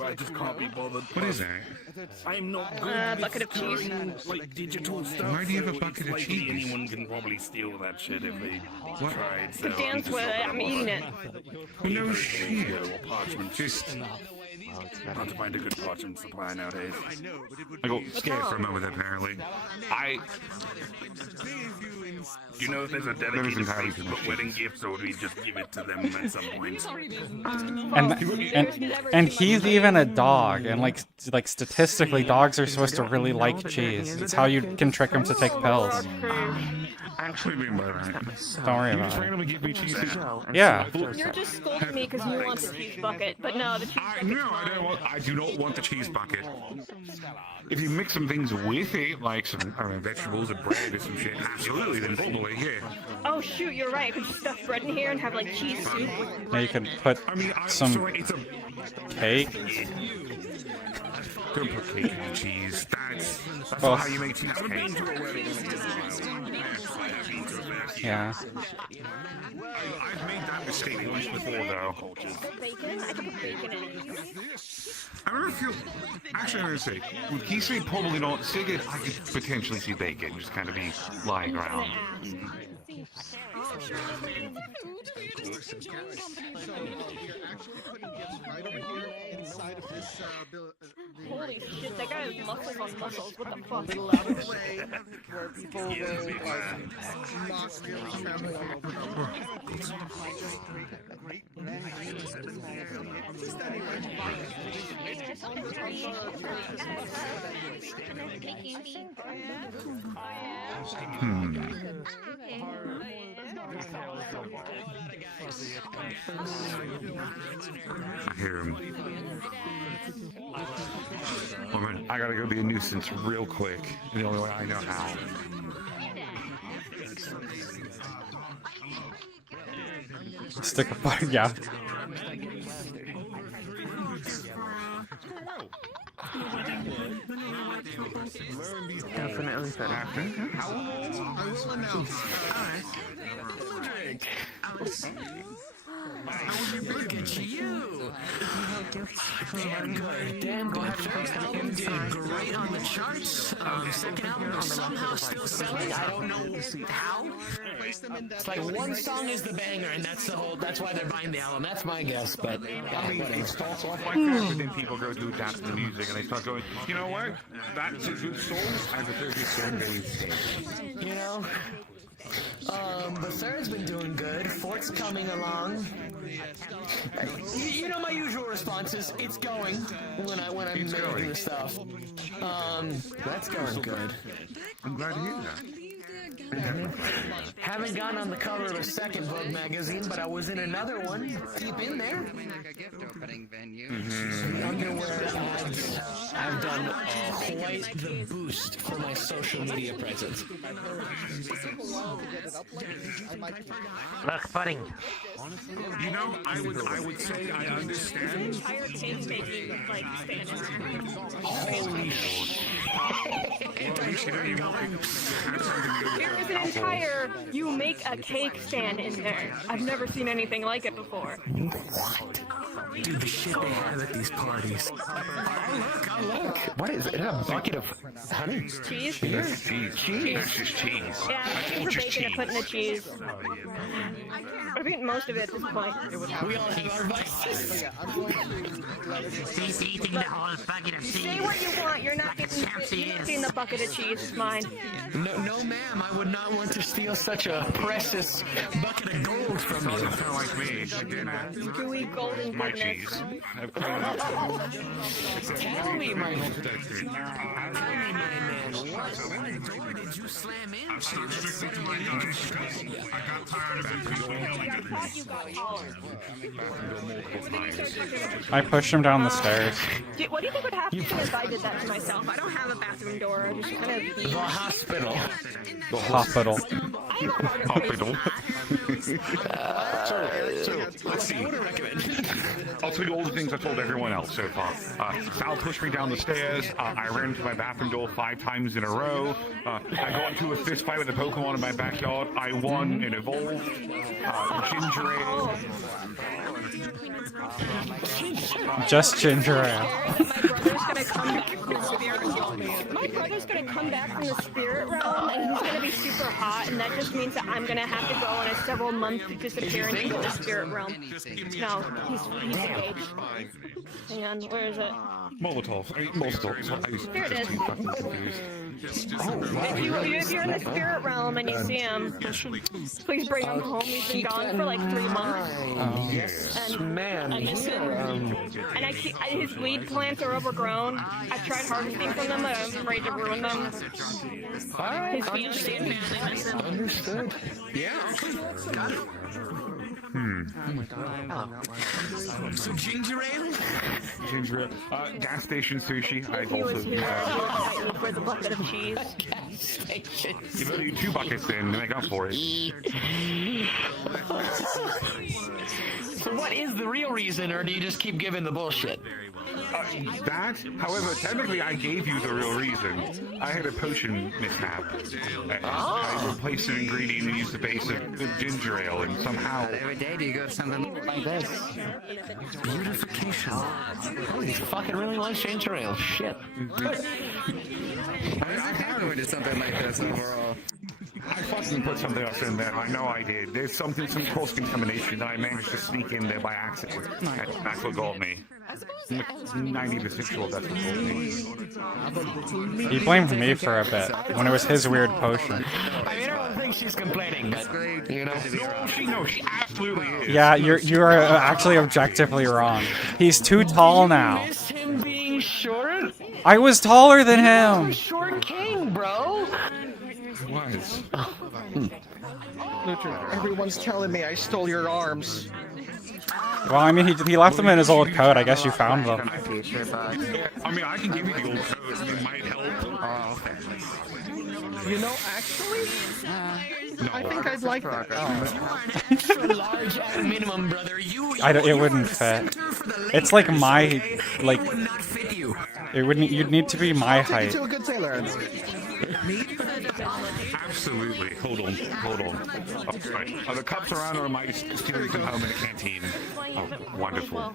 I just can't be bothered. What is that? I'm not good bucket of cheese. like digital stuff. Why do you have a so bucket it's of likely cheese? Anyone can probably steal that shit if they tried. So Dance with it. I'm eating it. Well, no shit. Just, Hard to find a good parchment supply nowadays. I got scared for a moment, apparently. Do you know if there's a dedicated place to put wedding gifts, or do we just give it to them at some point? And he's even a dog, and like statistically, dogs are supposed to really like cheese. It's how you can trick them to take pills. Actually, mean by that? Don't worry You about just it. randomly give me cheese. Yeah. You're just scolding me because you want the cheese bucket, but no, the cheese bucket's No, I do not want the cheese bucket. If you mix some things with it, like some I don't know, vegetables or bread or some shit, absolutely, then probably, yeah. Oh shoot, you're right. I could just stuff bread in here and have like cheese soup. Yeah, you could put I mean, some sorry, it's a cake. Don't put cake in the cheese. That's Well, not how you make cheesecake. yeah. I've made that mistake once before, though. Bacon? I could put bacon in it. I don't feel. Actually, I'm gonna say, with Kisei probably not. Sigurd, I could potentially see bacon just kind of be lying around. So you're actually putting gifts right over here inside of this Holy shit, that guy has muscles on muscles. What the fuck? little out of the way where people will like not really travel all over. I hear him. Woman, I gotta go be a nuisance real quick. The only way I know how. Stick a fire. Yeah. Definitely better. I will announce. Look at you! Damn good, damn good. First album did great on the charts. Second album is somehow still selling. I don't know how. It's like one song is the banger, and that's why they're buying the album. That's my guess, but I mean, it starts off like that, but then people go to adapt the music, and they start going, you know what? That's a good song, and the third song goes. you know. The third's been doing good. Fourth's coming along. You know my usual response is it's going when I'm making the stuff. That's going good. I'm glad to hear that. Haven't gotten on the cover of a second Vogue magazine, but I was in another one, deep in there. Underwear ads. I've done quite the boost for my social media presence. Look, pudding. You know, I would say I understand. Entire cake making like stand. Holy shit. There is an entire you make a cake stand in there. I've never seen anything like it before. What? Dude, the shit they have at these parties. Oh, look. What is it? Is it a bucket of honey? Cheese? Yes, cheese. Cheese? That's just cheese. Yeah, I'm looking for bacon to put in the cheese. I've eaten most of it at this point. We all have our vices. He's eating the whole bucket of cheese. Say what you want, you're not getting the bucket of cheese, it's mine. No, ma'am, I would not want to steal such a precious bucket of gold from you. Kind of like me. Gooey golden My goodness. cheese. I've cleaned up. Tell me, my man, what door did you slam into? I pushed him down the stairs. What do you think would happen if I did that to myself? I don't have a bathroom door. I just kind of... The hospital. The hospital. Hospital. So let's see. I'll tell you all the things I told everyone else so far. Sal pushed me down the stairs. I ran to my bathroom door 5 times in a row. I got into a fist fight with a Pokemon in my backyard. I won and evolved. Ginger ale. Just ginger ale. My brother's gonna come back from the spirit realm, and he's gonna be super hot, and that just means that I'm gonna have to go on a several-month disappearance into the spirit realm. No, he's engaged. Hang on, where is it? Molotov. Here it is. If you're in the spirit realm and you see him, please bring him home. He's been gone for like 3 months. Yes, man. I miss him. And his weed plants are overgrown. I've tried harvesting from them, but I'm afraid to ruin them. Alright, His feet understood. Yeah, got it. So ginger ale? Ginger ale. Gas station sushi. I've He was also. here for the bucket of cheese. You better do 2 buckets then to make up for it. So what is the real reason, or do you just keep giving the bullshit? That, however, technically I gave you the real reason. I had a potion mishap. I replaced an ingredient and used the base of ginger ale, and somehow... Every day do you go something like this? Beautification. Oh, he fucking really likes ginger ale. Shit. I probably did something like this overall. I fucking put something else in there. I know I did. There's some cross-contamination that I managed to sneak in there by accident. That's what got me. 90% sure that's what got me. He blamed me for a bit when it was his weird potion. I mean, I don't think she's complaining, but, you know. No, she absolutely is. Yeah, you are actually objectively wrong. He's too tall now. Miss him being short? I was taller than I'm him. short king, bro. Was. Everyone's telling me I stole your arms. Well, I mean, he left them in his old coat. I guess you found them. I mean, I can give you the old code. It might help. Oh, okay. You know, actually, I think I'd like that. Extra large at minimum, brother. It wouldn't fit. It's like my, like, would not fit you. It wouldn't. You'd need to be my height. To a good sailor. Absolutely. Hold on. Are the cups around, or am I stealing from home in the canteen? Oh, wonderful.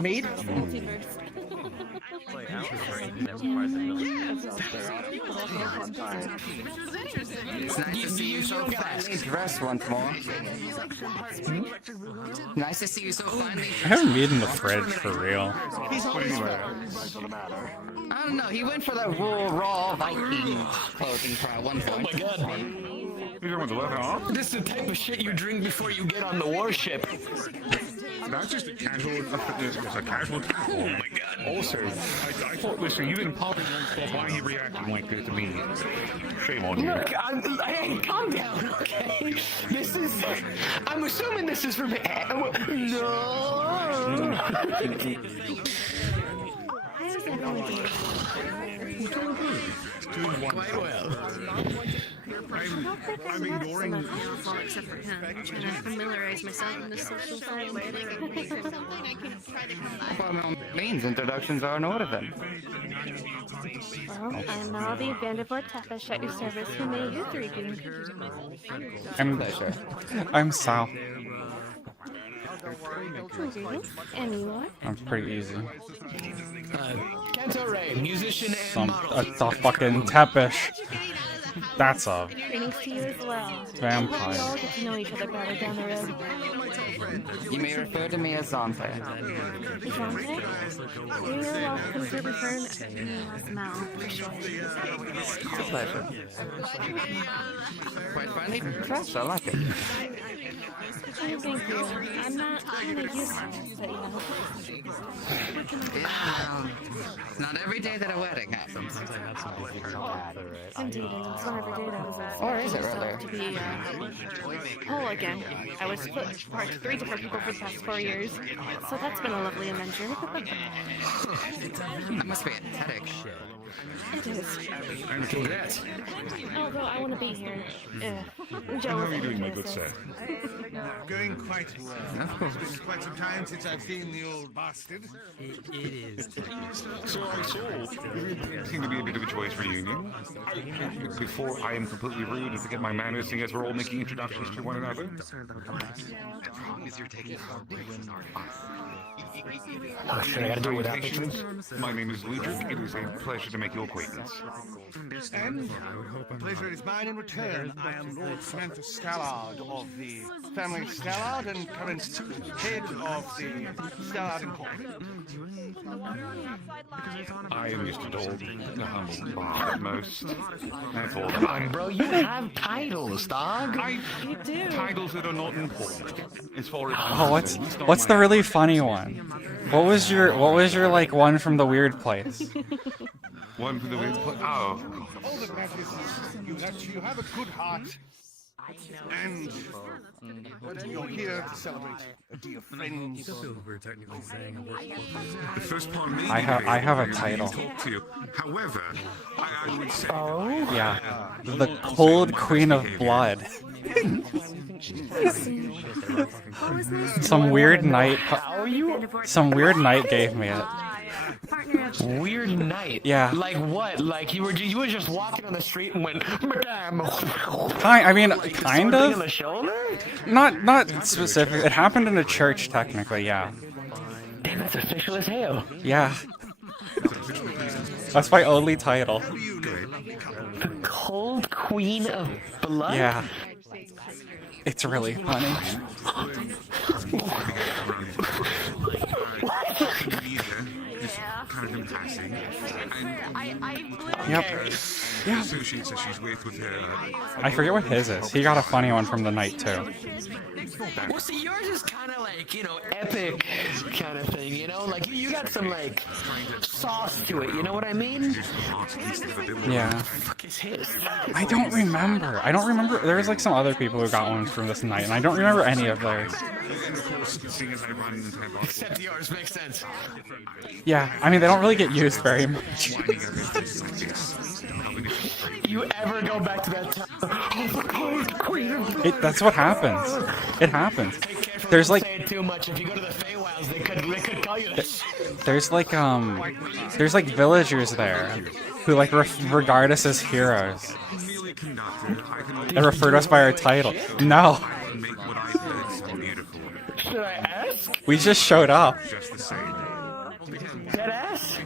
Mead? It's nice to see you so finely dressed once more. Nice to see you so finely. I have meat in the fridge for real. I don't know. He went for that raw Viking clothing for at one point. Oh my god. You don't want to let her off? This is the type of shit you drink before you get on the warship. That's just a casual. It's a casual. Oh my god. Also, I thought. Listen, you didn't pop it. Why are you reacting like this to me? Shame on you. Look, hey, calm down, okay? This is. I'm assuming this is for me. No. Quite well. I'm ignoring. Except for him. I'm trying to familiarize myself in the social side. Well, means introductions are in order then. Well, I'm Melody Vandervoort Tefish at your service. Who may you three be? I'm Sal. And you are? I'm pretty easy. Kento Ray, musician and model. That's a fucking Tepish. That's a Greetings to you as well. vampire. We'll all get to know each other better down the road. You may refer to me as Zante. Zante? You are welcome to refer to me as Mel, for sure. It's a pleasure. Quite finely dressed. I like it. Thank you. I'm not kind of used to it, but you know. Not every day that a wedding happens. Indeed, and it's not every day that I was asked Or is it really? to be whole again. I was split apart to 3 different people for the past 4 years, so that's been a lovely adventure. That must be a headache. It is. And congrats. Although I want to be here. Joe How was are you doing, my good introduced sir? us. Going quite well. It's been quite some time since I've seen the old bastard. It is. So I saw it seemed to be a bit of a choice reunion. Before I am completely rude and forget my manners, seeing as we're all making introductions to one another. Oh shit, I gotta do it without pictures. My name is Ludric. It is a pleasure to make your acquaintance. And pleasure is mine in return. I am Lord Samantha Stallard of the family Stallard and current head of the Stallard Incorporated. I am Mr. Dalton, the humble bard at most. That's all. Come on, bro, you have titles, dog. You do. Titles that are not important. As far as Oh, what's the really funny one? What was your like one from the weird place? one for the weird place? Oh. All that matters is that you have a good heart. And you're here to celebrate a dear friend. The first part may I have a title. talk to you. However, I would say Yeah, the Cold Queen of Blood. Some weird knight gave me it. Weird night. Yeah. Like what? Like you were just walking on the street and went, Madame. I mean, kind On of. the shoulder? Not specific. It happened in a church, technically. Yeah. Damn, that's official as hell. Yeah. That's my only title. The Cold Queen of Blood? Yeah. It's really funny. kind of passing. Yep. Yeah. Associates that she's with her. I forget what his is. He got a funny one from the night too. Well, see, yours is kind of like, you know, epic kind of thing, you know? Like, you got some, like, sauce to it, you know what I mean? Yeah. Fuck is his? I don't remember. There was like some other people who got ones from this night, and I don't remember any of theirs. Except yours makes sense. Yeah, I mean, they don't really get used very much. You ever go back to that time? That's what happens. It happens. Take care There's like Say it too much. If you go to the Feywilds, they could call you this. there's like villagers there who like regard us as heroes and refer to us by our title. No. Should I ask? We just showed up. Dead ass?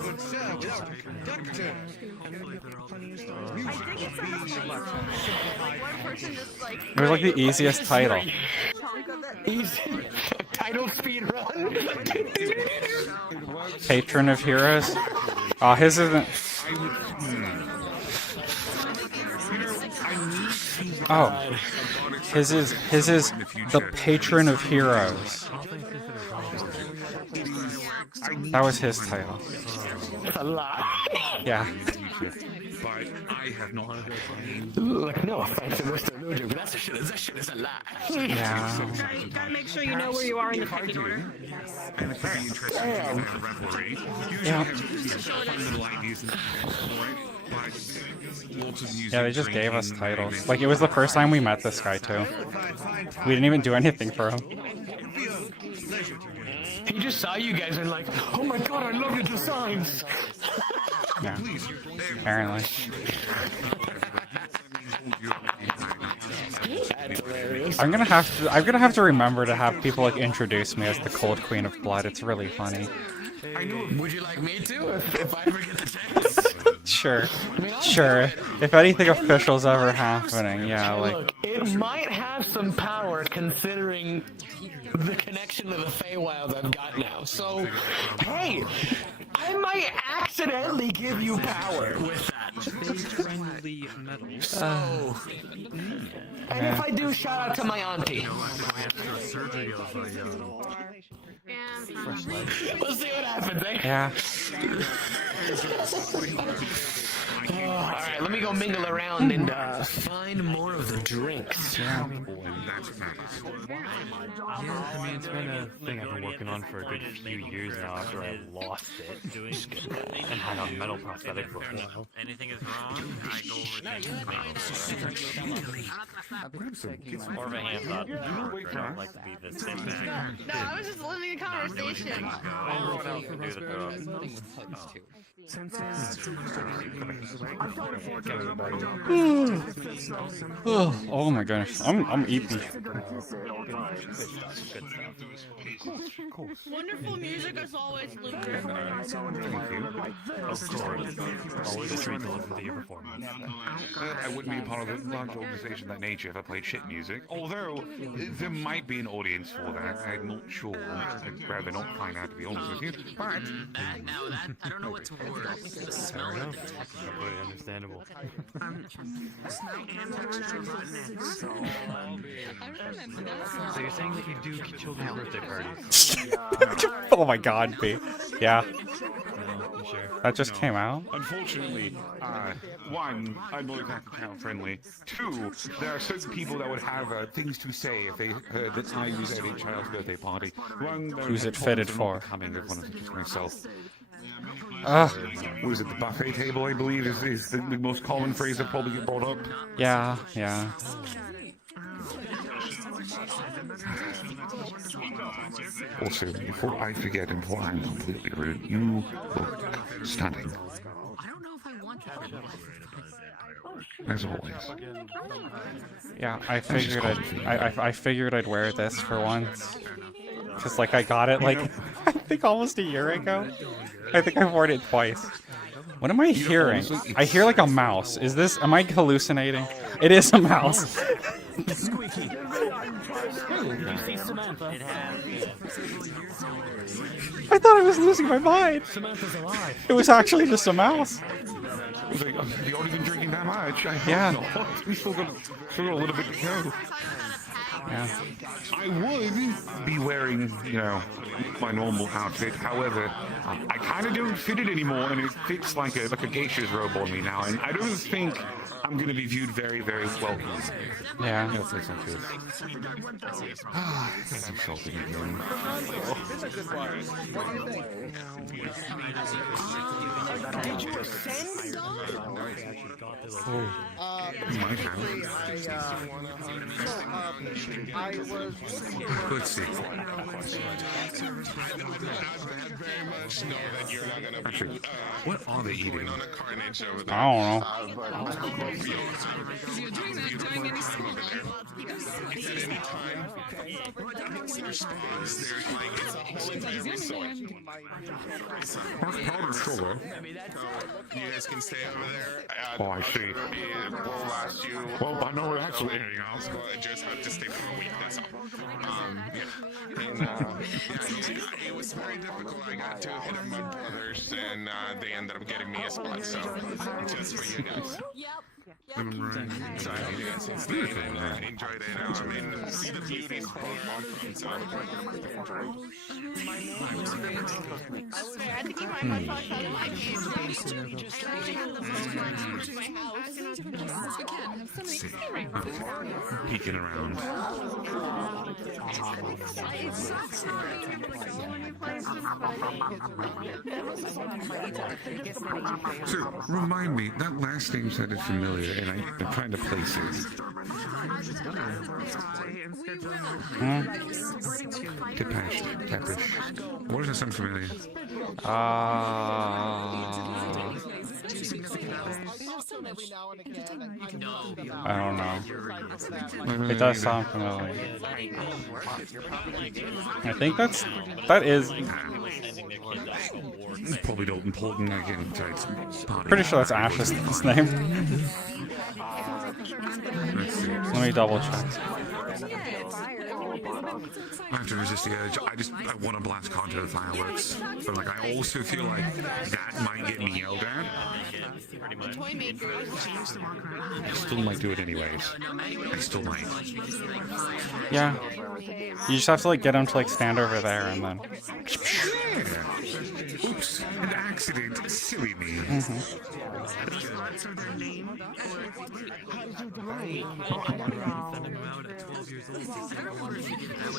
It was like the easiest title. Easy. Title speed run. Patron of heroes. Oh, his isn't. Oh, his is the patron of heroes. That was his title. A lot. Yeah. But I have not. Look, no offense to Mr. Luger, but that shit is a lie. Yeah. You gotta make sure you know where you are in the pecking order. And if you'd be interested in a revelry, Yeah. fun little ideas and Yeah, they just gave us titles. Like, it was the first time we met this guy, too. We didn't even do anything for him. He just saw you guys and like, oh my god, I love your designs. Yeah. Apparently. That's hilarious. I'm gonna have to remember to have people like introduce me as the Cold Queen of Blood. It's really funny. Would you like me to if I ever get the chance? Sure. Sure. If anything official's ever happening, yeah, like Look, it might have some power considering the connection to the Feywild I've got now. So, hey, I might accidentally give you power with that. So, and if I do, shout out to my auntie. We'll see what happens, eh? yeah. Alright, let me go mingle around and find more of the drinks. Yeah, I mean, it's been a thing I've been working on for a good few years now after I lost it and had a metal prosthetic for a while. Anything is wrong, I go over More of a hand thought. I don't like to be this thing. No, I was just listening to conversation. Everyone else can do the throw. Oh my gosh, I'm eating. Wonderful music as always, Luger. Of course. Always a treat to listen to your performance. I wouldn't be a part of a large organization like nature if I played shit music. Although there might be an audience for that. I'm not sure. I'd rather not find out, to be honest with you. But I don't know what to word. Fair enough. Completely understandable. So you're saying that you do children's birthday parties? Oh my god, B. Yeah. Sure. That just came out? unfortunately, one, I'm not exactly child friendly. Two, there are certain people that would have things to say if they heard that I was at a child's birthday party. One, who's it fitted for? Coming with one of the myself. What was it the buffet table, I believe, is the most common phrase that probably get brought up? Yeah, yeah. Also, before I forget and before I'm completely rude, you look stunning. I don't know if I want to. As always. Yeah, I figured I'd wear this for once. Cause like I got it like I think almost a year ago. I think I've worn it twice. What am I hearing? I hear like a mouse. Am I hallucinating? It is a mouse. I thought I was losing my mind. Samantha's alive. It was actually just a mouse. Like, you already been drinking that much? I Yeah. We still got a little bit to go. Yeah. I would be wearing, my normal outfit. However, I kind of don't fit it anymore, and it fits like a geisha's robe on me now. And I don't think I'm going to be viewed very, very welcome. Yeah. That's like something. That's insulting again. Did you ascend? Might I was Let's see. very much know that you're not gonna Actually, what are they eating? on a carnage over there. I don't know. At any time, response, there's like it's a whole entire resort. You guys can stay over there. Oh, I see. It will last you. Well, I know actually anything else. Just have to stay for a week. That's all. Yeah. And it was very difficult. I got to hit up my brothers, and they ended up getting me a spot. So just for you guys. So I hope you guys can stay and enjoy the environment, see the beauties. So, I had to keep my headphones out of my Peeking around. So, remind me, that last name sounded familiar, and I'm trying to place it. Tepesh. What does that sound familiar? I don't know. It does sound familiar. I think that is. Probably not important again. Pretty sure that's Ash's name. Let me double check. I have to resist the urge. I want to blast contra the fireworks, but like I also feel like that might get me yelled at. I still might do it anyways. I still might. Yeah. You just have to like get him to like stand over there and then. Yeah. Oops, an accident. Silly me.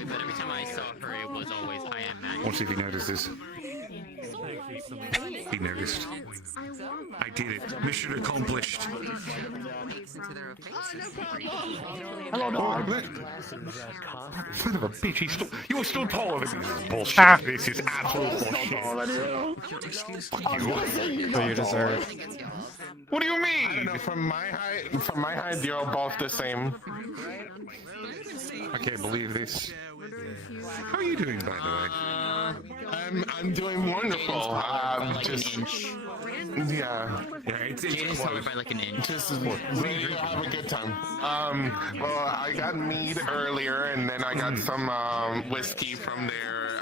But every time I saw her, it was always I am Matt. Let's see if he notices. He noticed. I did it. Mission accomplished. Hello, dog. Son of a bitch, you were still taller than me. Bullshit. This is absolute bullshit. Fuck you. So you deserve. What do you mean? I don't know, from my height, you're all both the same. I can't believe this. How are you doing, by the way? I'm doing wonderful. Just yeah, it's close. By like an inch. Just ready to have a good time. Well, I got mead earlier, and then I got some whiskey from there.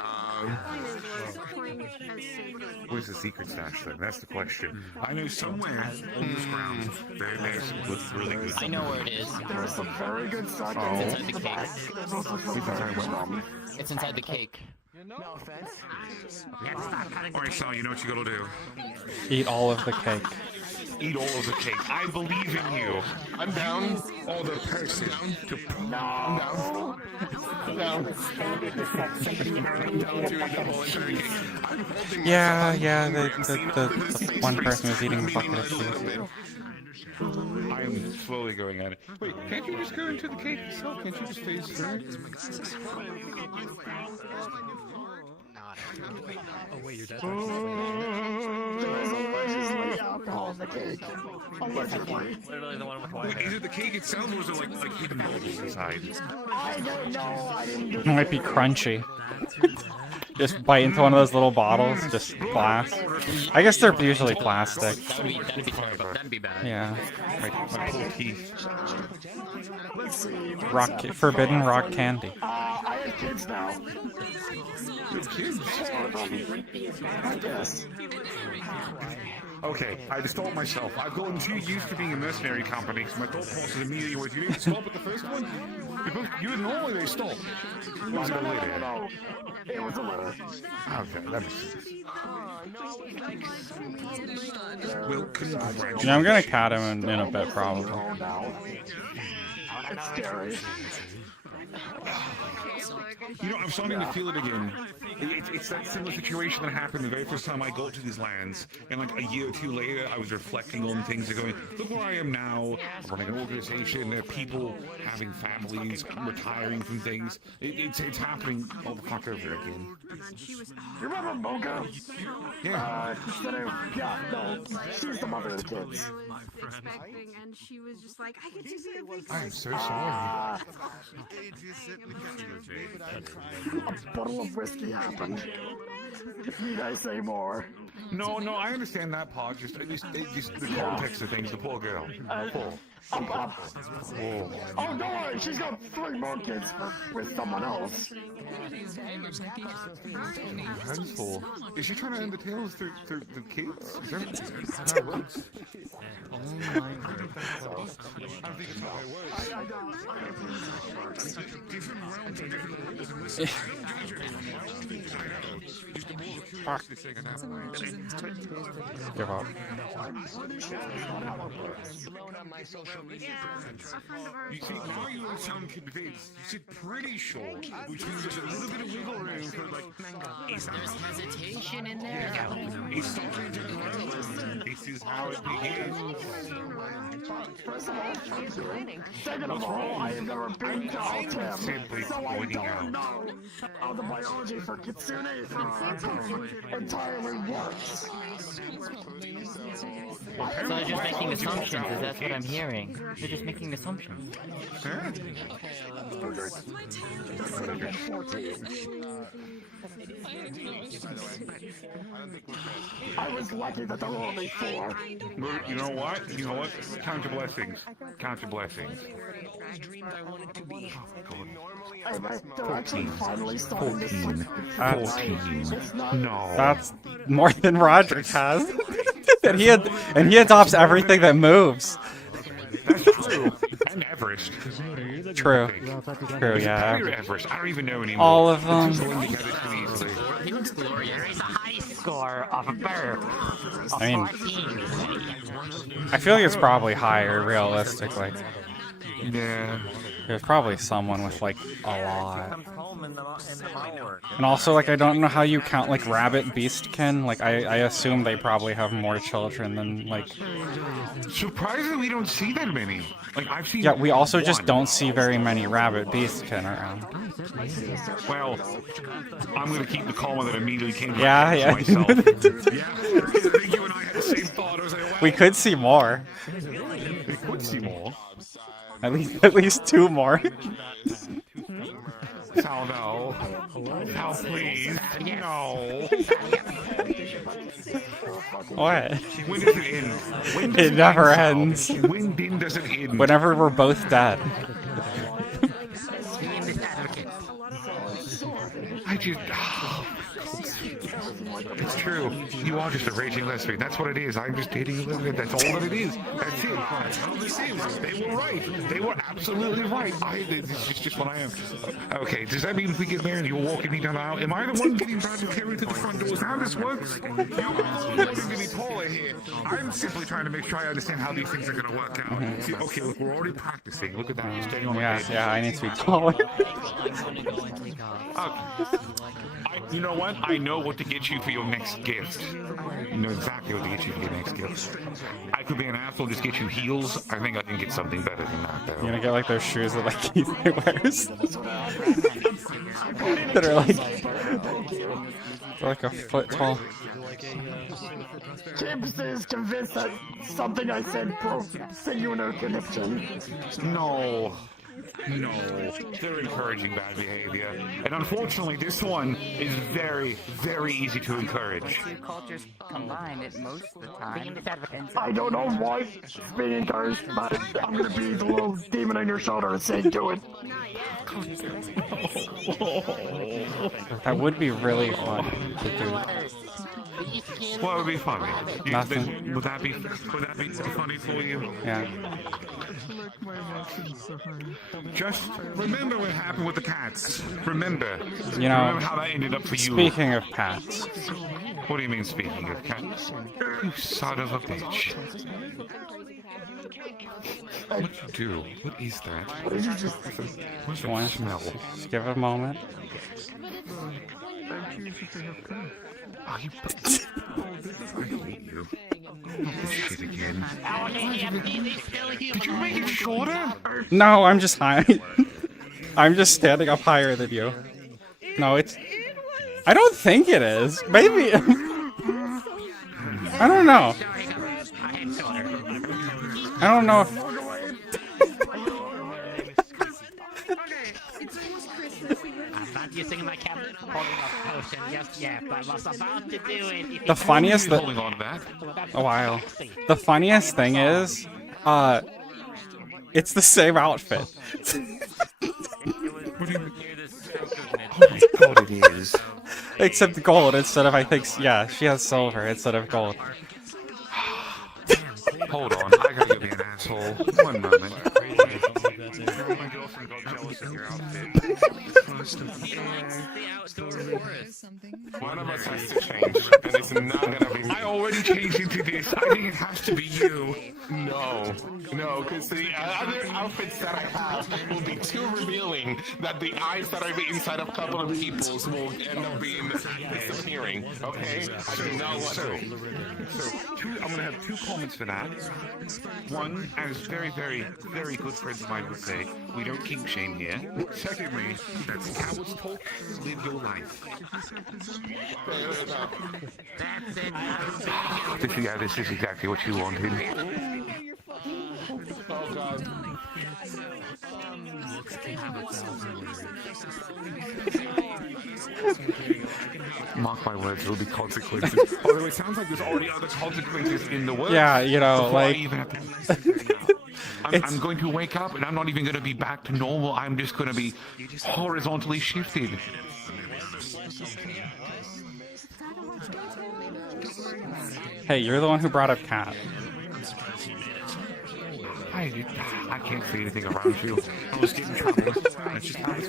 Where's the secret stash then? That's the question. I know somewhere underground there's what's really good. I know where it is. There's some very good stuff. It's inside the cake. It's inside the cake. No offense. Alright, Sal, you know what you gotta do. Eat all of the cake. Eat all of the cake. I believe in you. I'm down. All the person to I'm down. I'm down. I'm down to the whole entire cake. I'm holding Yeah, the one person was eating the bucket of cheese. I am slowly going at it. Wait, can't you just go into the cake yourself? Can't you just phase through? Oh wait, your dad's alcohol in the cake. Literally the one with white hair. Is it the cake itself, or is it like hidden bubbles inside? I don't know. I didn't do It might be crunchy. Just bite into one of those little bottles, just glass. I guess they're usually plastic. That'd be terrible. That'd be bad. Yeah. My poor teeth. Forbidden rock candy. I have kids now. Kids? I guess. Okay, I just told myself, I've gotten too used to being a mercenary company, because my thought process immediately was, you didn't stop at the first one? You normally they stop. Was it a later? No. It was a little. Okay, that makes sense. Well, congratulations. I'm gonna cat him in a bit, probably. It's scary. You know, I'm starting to feel it again. It's that similar situation that happened the very first time I got to these lands, and like a year or two later, I was reflecting on things and going, look where I am now, I'm running an organization, there are people having families, retiring from things. It's happening all the fuck over again. You remember Mocha? Yeah. She's the mother of the kids. Expecting, and she was just like, I get to be a big I'm so sorry. A bottle of whiskey happened. Need I say more? No, I understand that part. Just the context of things. The poor girl. Poor. Oh no, she's got 3 more kids with someone else. Hands full. Is she trying to end the tales through the kids? Is that how it works? Oh my god. I don't think it's how it works. Different realms and different rules and listen. I don't judge it. I know. Just the more curiosity thing and that. Give up. You see, now you don't sound convinced. You said pretty sure, which means there's a little bit of wiggle room for like. There's hesitation in there. It's something to learn. This is how it begins. First of all, second of all, I have never been to Altem, so I don't know how the biology for Kitsune entirely works. So they're just making assumptions, is that what I'm hearing? They're just making assumptions. I was lucky that there were only 4. You know what? Count your blessings. Count your blessings. They're actually finally starting to 14. No. That's more than Roderick has. and he adopts everything that moves. That's true. And Everest. True, yeah. Everest. I don't even know anymore. All of them. He looks glorious. There is a high score of a bird. I mean, I feel like it's probably higher, realistically. Yeah. There's probably someone with, like, a lot. And also, like, I don't know how you count, like, rabbit beastkin. Like, I assume they probably have more children than, like... Surprisingly, we don't see that many. Like, I've seen. Yeah, we also just don't see very many rabbit beastkin around. Well, I'm gonna keep the comment that immediately came to Yeah. myself. Yeah, I think you and I had the same thought. I was like, wow. We could see more. We could see more. At least 2 more. Sal, no. Sal, please. No. What? When does it end? When does It never ends. When does it end? Whenever we're both dead. I just... It's true. You are just a raging lesbian. That's what it is. I'm just dating a lesbian. That's all that it is. That's it. That's all this is. They were right. They were absolutely right. This is just what I am. Okay, does that mean if we get married, you're walking me down the aisle? Am I the one getting carried to the front door? Is that how this works? You're looking to be Paula here. I'm simply trying to make sure I understand how these things are going to work out. See, okay, look, we're already practicing. Look at that. You're staying on my head. Yeah, I need to be taller. You know what? I know what to get you for your next gift. You know exactly what to get you for your next gift. I could be an asshole, just get you heels. I think I can get something better than that, though. You're gonna get like those shoes that like Keith wears. that are like a foot tall. Gibbs is convinced that something I said broke singular connection. No. No, they're encouraging bad behavior. And unfortunately, this one is very, very easy to encourage. Two cultures combine it most of the time. I don't know why it's being encouraged, but I'm gonna be the little demon on your shoulder and say, do it. That would be really fun to do. What would be funny? Nothing. Would that be funny for you? Yeah. Just remember what happened with the cats. Remember. You know, remember how that ended up for you. Speaking of pets. What do you mean, speaking of cats? You son of a bitch. What you do? What is that? What's You want the smell? Just give it a moment. Oh, you I hate you. This shit again. Did you make it shorter? No, I'm just high. I'm just standing up higher than you. No, it's... I don't think it is. Maybe... I don't know. I don't know if... You're singing my cabinet holding up potion just yet, but I was about to do it. The funniest thing... Holding on to that. A while. The funniest thing is... It's the same outfit. What do you mean? Oh my god, it is. Except gold instead of, I think... Yeah, she has silver instead of gold. Hold on, I gotta be an asshole. One moment. One of us has to change, and it's not gonna be me. I already changed into this. I think it has to be you. No, because the other outfits that I have will be too revealing that the eyes that are the inside of a couple of people's will end up being disappearing. Okay? I do not want to. I'm gonna have two comments for that. One, as very, very, very good friends of mine would say, we don't kink shame here. Secondly, that's coward's talk. Live your life. This is exactly what you wanted. Oh god. Mark my words, there'll be consequences. Although it sounds like there's already other consequences in the works. Yeah, you know, before I like... even have to... I'm going to wake up and I'm not even going to be back to normal. I'm just going to be horizontally shifted. Hey, you're the one who brought up Cat. I can't see anything around you. I was getting trouble. That's just how it's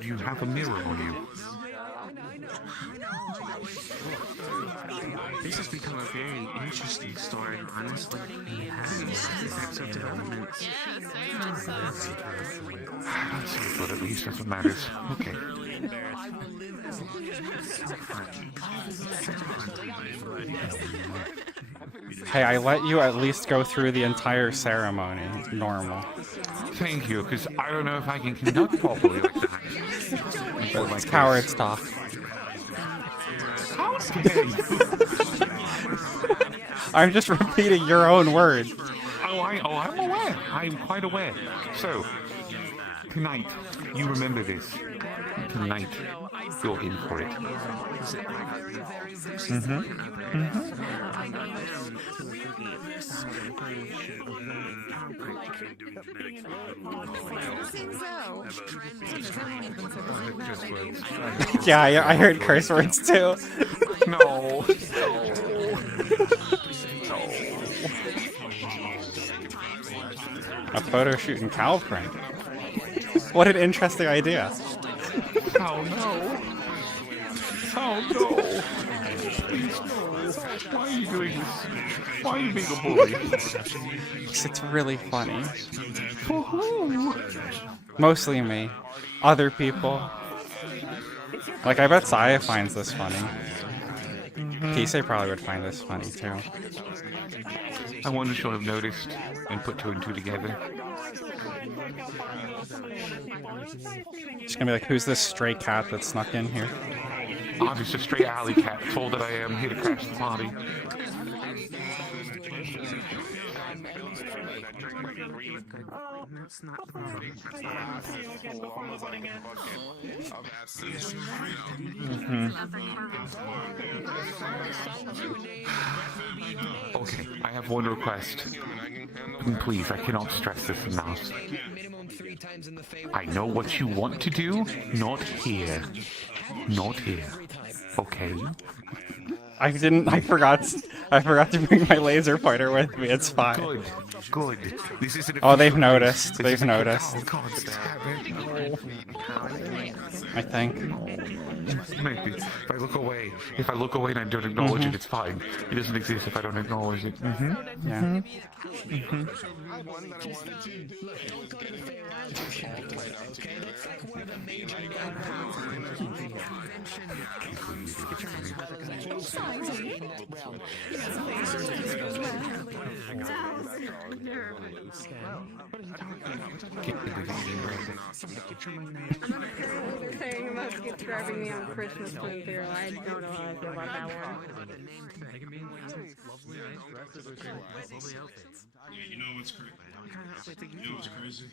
Do you have a mirror on you? This has become a very interesting story, honestly. It has lots of developments. But at least that's what matters. Okay. Hey, I let you at least go through the entire ceremony. Normal. Thank you, because I don't know if I can conduct properly like that. But it's coward's talk. I'm just repeating your own words. I'm aware. I'm quite aware. So, tonight, you remember this. Tonight, you're in for it. Yeah, I heard curse words too. No. A photo shoot in cow print. What an interesting idea. Oh no. Oh no. Please no. Why are you doing this? Why are you being a bully? Because it's really funny. For who? Mostly me. Other people. Like, I bet Saya finds this funny. Kisei probably would find this funny too. I wonder if she'll have noticed and put two and two together. She's gonna be like, who's this stray cat that snuck in here? I'm just a stray alley cat, told that I am here to crash the party. Okay, I have one request. Please, I cannot stress this enough. I know what you want to do, not here. Not here. Okay? I didn't. I forgot. I forgot to bring my laser pointer with me. It's fine. Good. Good. This is an Oh, they've official noticed. place. This They've is a- noticed. Oh, God, stab it. I think. Maybe. If I look away, and I don't acknowledge it, it's fine. It doesn't exist if I don't acknowledge it. Yeah. Saying about skip driving me on Christmas Twin Theory. I don't know how I feel about that one. You know what's crazy? You know what's crazy?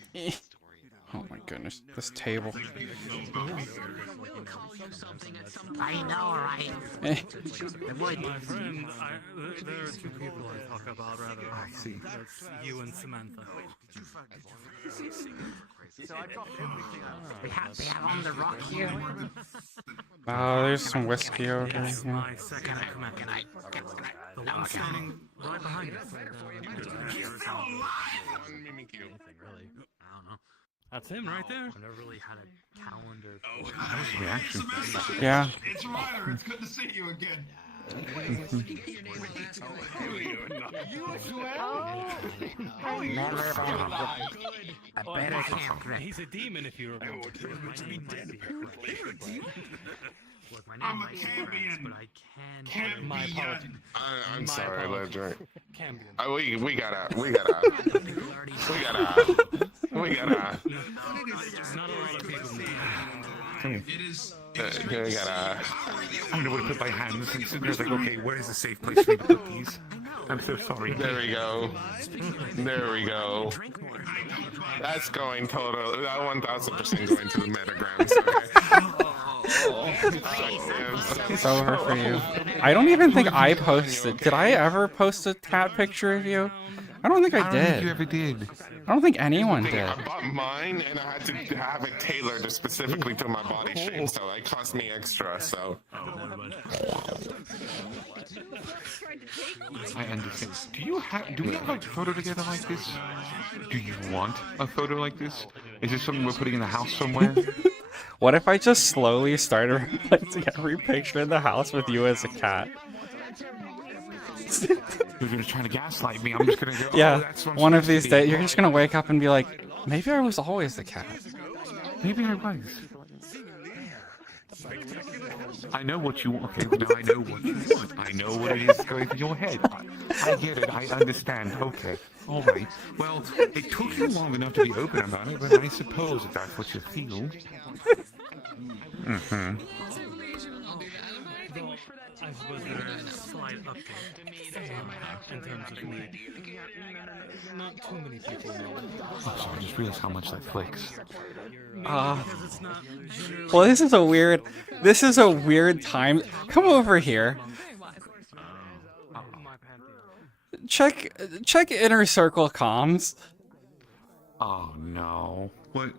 Oh my goodness, this table. I know, right? Eh. My friend, there are two people I talk about rather often. I see. That's you and Samantha. We have on the rock here. Oh, there's some whiskey over here. My second command. The one standing right behind us. That's him right there. I never really had a calendar. Oh, that was a reaction. Yeah. It's Ryder. It's good to see you again. He's a demon if you remember. I'm a Cambion. But I can. My apologies. I'm My sorry, apologies. Ledger. Cambion. We gotta. Not a lot of people I know where to put my hands. And sitting there like, okay, where is the safe place for me to put these? I'm so sorry. There we go. There we go. That's going total. That 1000% going to the metagrams. It's over for you. I don't even think I posted. Did I ever post a cat picture of you? I don't think I I don't think did. you ever did. I don't think anyone did. I bought mine and I had to have it tailored specifically to my body shape, so it cost me extra. So. I understand. Do we have a photo together like this? Do you want a photo like this? Is this something we're putting in the house somewhere? What if I just slowly started replacing every picture in the house with you as a cat? You're gonna try to gaslight me. I'm just gonna go. Yeah, Oh, that's what I'm one of supposed to these be. days, you're just gonna wake up and be like, maybe I was always the cat. Maybe I was. I know what you. Okay, now I know what you want. I know what it is going through your head. I get it. I understand. Okay. All right. Well, it took you long enough to be open about it, but I suppose if that's what you feel. Mm-hmm. I suppose there's a slight update in terms of need. Not too many people know. Oh, so I just realized how much that flicks. Well, this is a weird time. Come over here. Check Inner Circle comms. Oh no. What?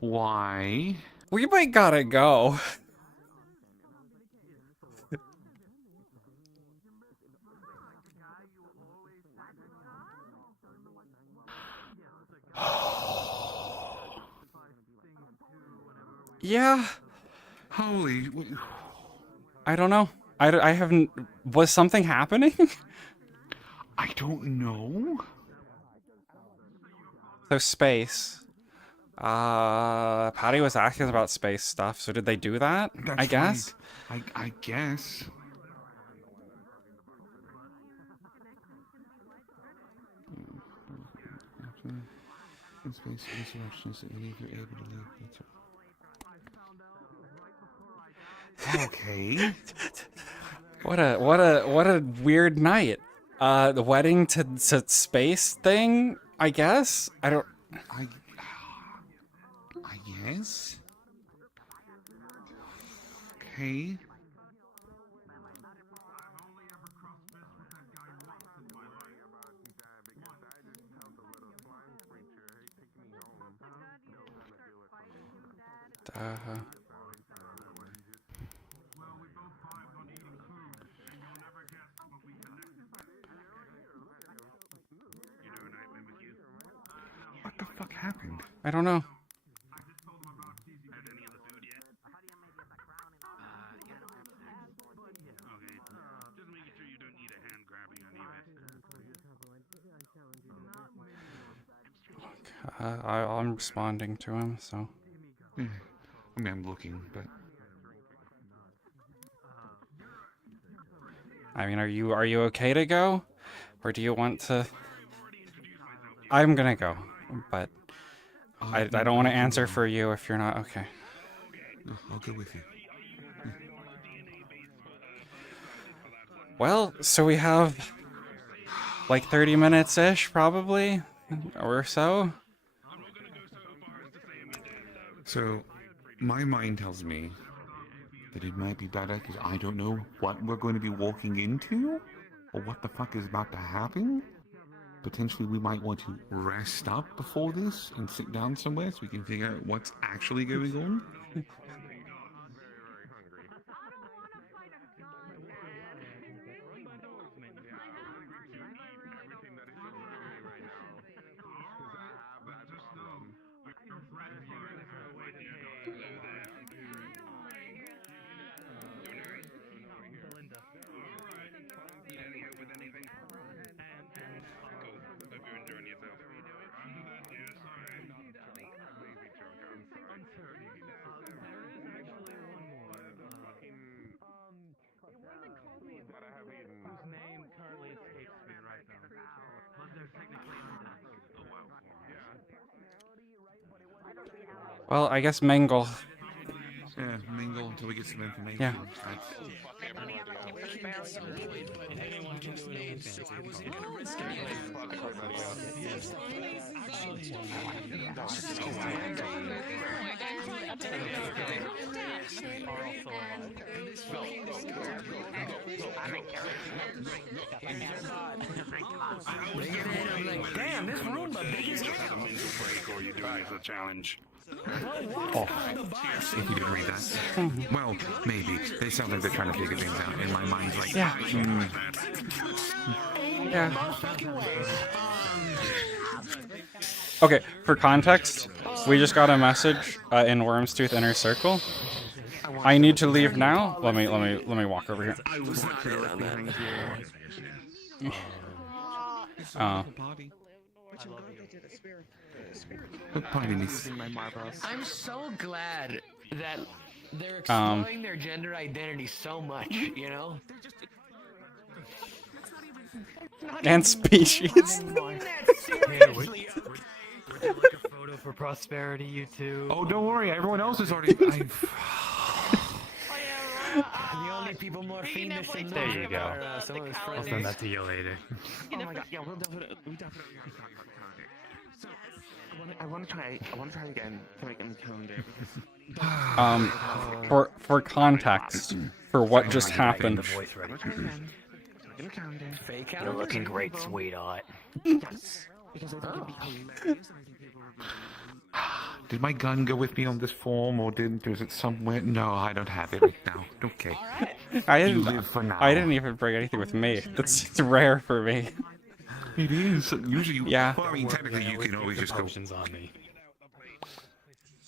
Why? We might gotta go. Yeah. Holy. I don't know. I haven't. Was something happening? I don't know. So space. Patty was asking about space stuff. So did they do that? That's I guess. right. I guess. In space resurrections, any of you able to leave? Okay. What a weird night. The wedding to space thing, I guess. I guess. Okay. happened? I don't know. I'm responding to him, so. Yeah. I mean, I'm looking, but I mean, are you okay to go? Or do you want to... I'm gonna go, but I don't want to answer for you if you're not okay. No, I'll go with you. Well, so we have like 30 minutes-ish, probably, or so. So, my mind tells me that it might be better because I don't know what we're going to be walking into or what the fuck is about to happen. Potentially, we might want to rest up before this and sit down somewhere so we can figure out what's actually going on. Well, I guess mingle. Yeah, mingle until we get some information. Yeah. Damn, this room the biggest. Or you do it as a challenge. Oh, if you didn't read that. Well, maybe. They sound like they're trying to figure things out, and my mind's like, yeah. Yeah. Okay, for context, we just got a message in Wormstooth Inner Circle. I need to leave now. Let me walk over here. I'm so glad that they're exploring their gender identity so much, you know? And species. Hey, wait. Like a photo for prosperity, you two. Oh, don't worry, everyone else is already. The only people more famous than There you go. are some of his I'll friends. send that to you later. Oh my god, yeah, we'll definitely. I want to try again to make him calendar. For context, for what just happened. You're looking great, sweetheart. Yes, because I think it'd be hilarious. Did my gun go with me on this form, or is it somewhere? No, I don't have it right now. Okay. I You live for now. didn't even bring anything with me. It's rare for me. It is. Usually, yeah. Well, I mean, technically, you can always just go. On me.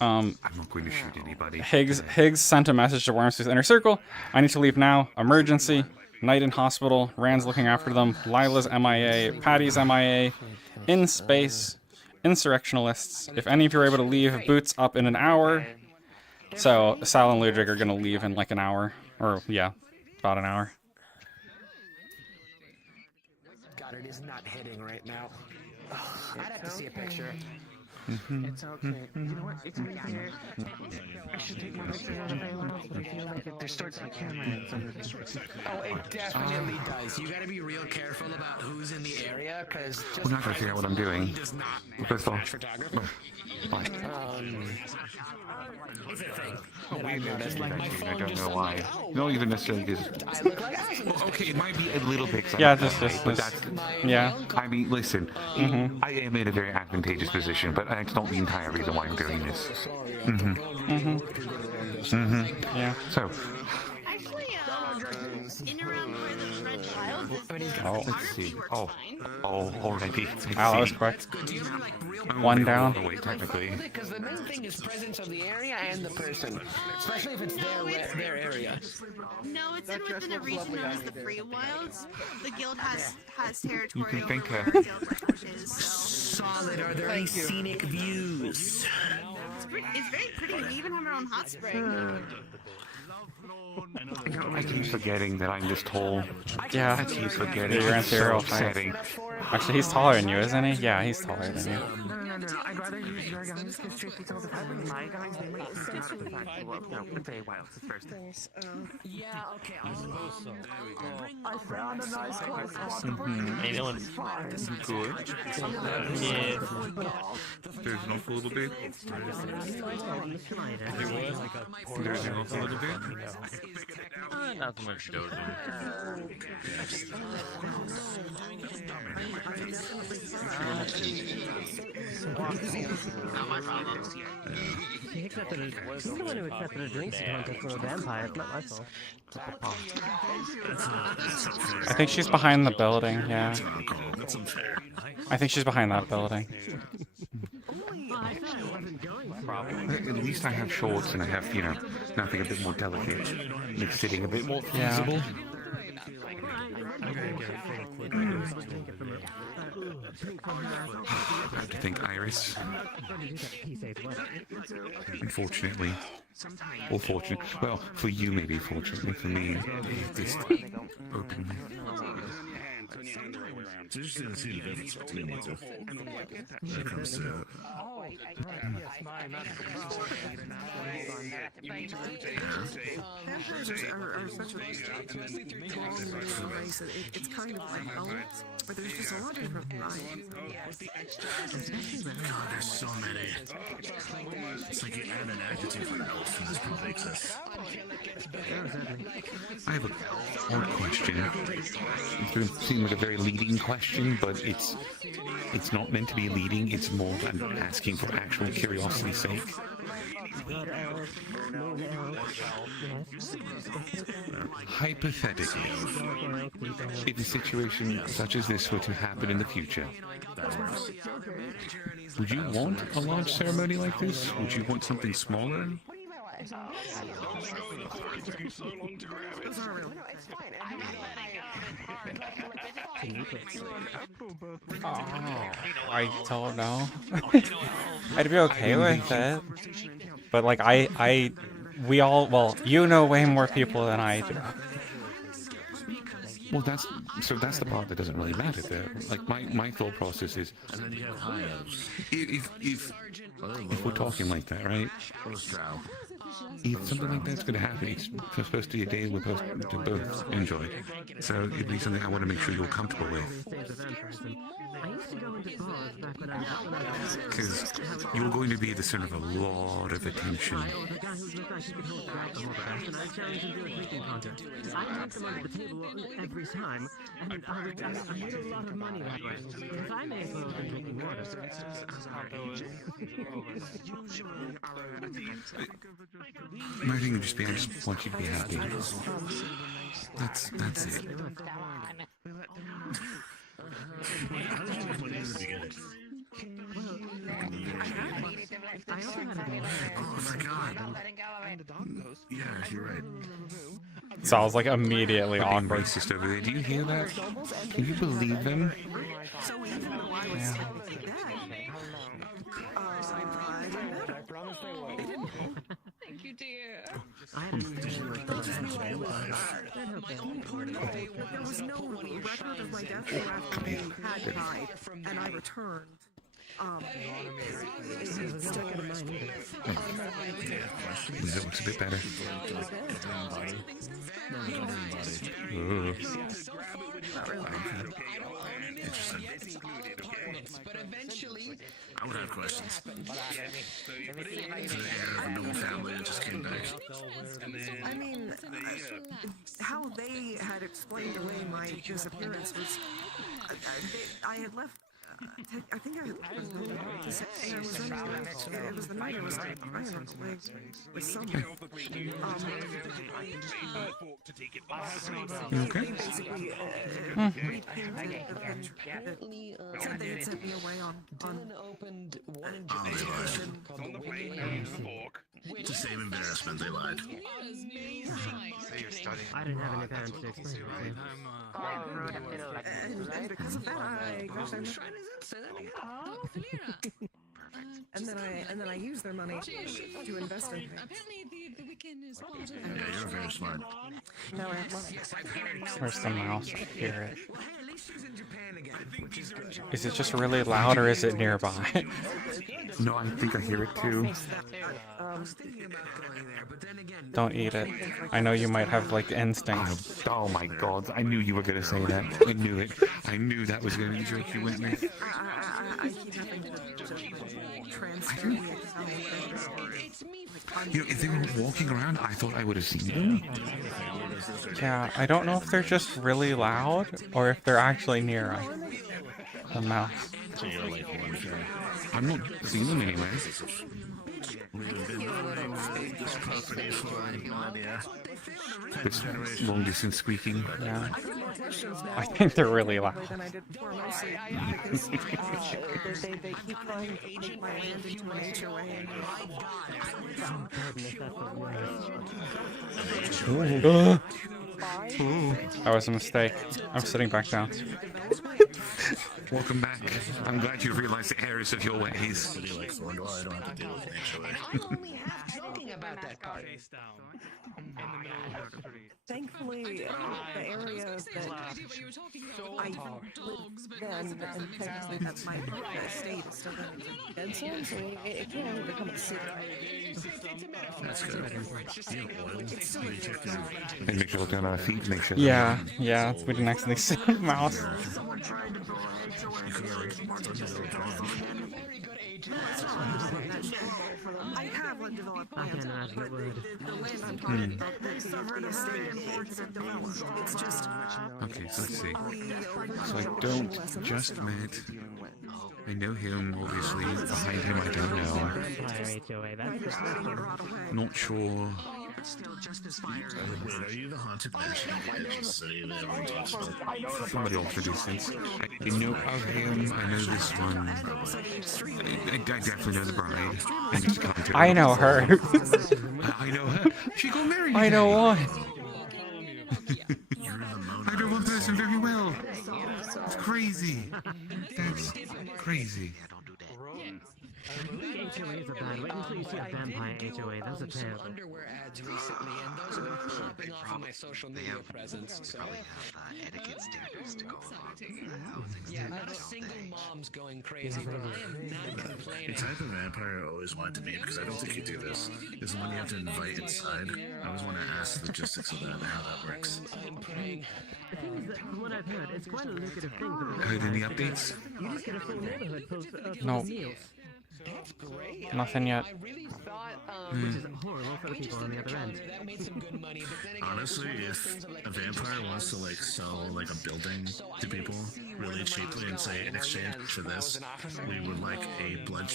I'm not going to shoot anybody. Higgs sent a message to Wormstooth Inner Circle. I need to leave now. Emergency. Knight in hospital. Rand's looking after them. Lila's MIA. Patty's MIA. In space. Insurrectionalists. If any of you are able to leave, Boots up in an hour. So Sal and Ludwig are going to leave in like an hour. Or, yeah, about an hour. God, it is not hitting right now. I'd have to see a picture. It's okay. You know what? It's right here. I should take more pictures of everyone else, but I feel like it distorts my camera. Oh, it definitely does. You gotta be real careful about who's in the area, because We're not going to figure out what I'm doing. First of all, fine. It's a thing. I don't know why. Not even necessarily because. Okay, it might be a little bit. Yeah, but that's. Yeah. I mean, listen. I am in a very advantageous position, but that's not the entire reason why I'm doing this. Yeah. So. Actually, in around where the red child is, Oh. Let's see. Oh, already. Wow, that was quick. One down. Wait, technically. Because the main thing is presence of the area and the person, especially if it's their area. No, it's within a region known as the Free Wilds. The guild has territory You can thank over her. where the guild is. Solid. Are there any scenic views? It's very pretty. We even have our own hot spring. I keep forgetting that I'm this tall. Yeah. I keep forgetting. You're in It's so serial upsetting. Actually, he's taller than you, isn't he? Yeah, he's taller than you. No. I'd rather use your guys because truth be told, if I bring my guys, they might just out of the fact that, well, no, the Feywild is first. Yeah, okay. I found a nice close spot. How you doing? Good. Yeah. There's an awful little bit. There's an awful little bit. Not so much dozing. Not my problem. He accepted a, he's the one who accepted a drinks contest from a vampire. It's not my fault. I think she's behind the building, yeah. I think she's behind that building. At least I have shorts and I have, nothing a bit more delicate. Makes sitting a bit more Yeah. feasible. I have to thank Iris. Unfortunately. Or fortunate. Well, for you maybe fortunately. For me, it just opened me. Vampires are such a long race that it's kind of like elves, but there's just a lot of different varieties. God, there's so many. It's like you add an adjective for elf and this completes this. I have a odd question. It's going to seem like a very leading question, but it's not meant to be leading. It's more than asking for actual curiosity's sake. Hypothetically, if a situation such as this were to happen in the future, would you want a large ceremony like this? Would you want something smaller? I don't know. I'd be okay with it. But like we all, well, you know way more people than I do. Well, that's the part that doesn't really matter there. Like my thought process is, if we're talking like that, right? If something like that's going to happen, it's supposed to be a day we're supposed to both enjoy. So it'd be something I want to make sure you're comfortable with. Because you're going to be the center of a lot of attention. I took them under the table every time, and I made a lot of money that way. If I may as well have been drinking water. My thing would just be, I just want you to be happy. That's it. Oh my god. Yeah, you're right. Sounds like immediately awkward. Racist over there. Do you hear that? Can you believe them? Thank you, dear. There was no record of my death after they had died, and I returned. That looks a bit better. Ooh. Interesting. I would have questions. Today I have a noble family that just came back. I mean, how they had explained away my disappearance was, I had left I think I was running. It was the night I was iron with someone. Okay. Basically, said they had sent me away on. It's the same embarrassment, they lied. I didn't have any parents to explain it And because of that, I got them. And then I use their money to invest in things. Apparently the weekend is Yeah, you're very smart. Now I have money. Where's the mouse? I hear it. Well, hey, at least she's in Japan again, which is good. Is it just really loud or is it nearby? No, I think I hear it too. I was thinking about going there, but then again, Don't eat it. I know you might have like instincts. Oh my god, I knew you were going to say that. I knew it. I knew that was going to be the joke you went with. I keep having to transfer the account. You know, if they were walking around, I thought I would have seen them. Yeah, I don't know if they're just really loud or if they're actually near us. The mouse. I'm not seeing them anyway. This long distance squeaking. Yeah. I think they're really loud. Than I did before, mostly because they keep trying to make my land into an HOA. That was a mistake. I'm sitting back down. Welcome back. I'm glad you realized the errors of your ways. about that part. Thankfully, the area that I lived then, and technically that's my estate, is still going to Benson, so it can't really become a city. That's good. It's still And make sure to look down on our feet, make sure. Yeah, we didn't actually see the mouse. I have undeveloped land. I can't imagine it would. The land I'm talking about, the estate it's developed. It's just... Okay, so let's see. So I don't just met. I know him, obviously. Behind him, I don't know. Not sure. Wait, are you the haunted mansion in the city that everyone talks about? Somebody else introduced it. I know of him. I know this one. I definitely know the bride. I know her. I know her. She got married. I know one. I know one person very well. It's crazy. That's crazy. HOAs are bad. Wait until you see a vampire HOA. That's a terrible. Underwear ads recently, and those have been popping off of my social media presence. So etiquette standards to go along with the housing. Yeah, not a single mom's going crazy, but I am not complaining. The type of vampire I always wanted to be, because I don't think you do this, is when you have to invite inside. I always want to ask the logistics of that and how that works. I'm praying. The thing is that, from what I've heard, it's quite a lucrative thing for the Heard any updates? You just get a full neighborhood full of No. meals. That's great. Nothing yet. I really thought, Which is horrible for the people on the other end. that made some good money, but then again, Honestly, if a vampire wants to like sell like a building to people really cheaply and say in exchange for this, we would like a blood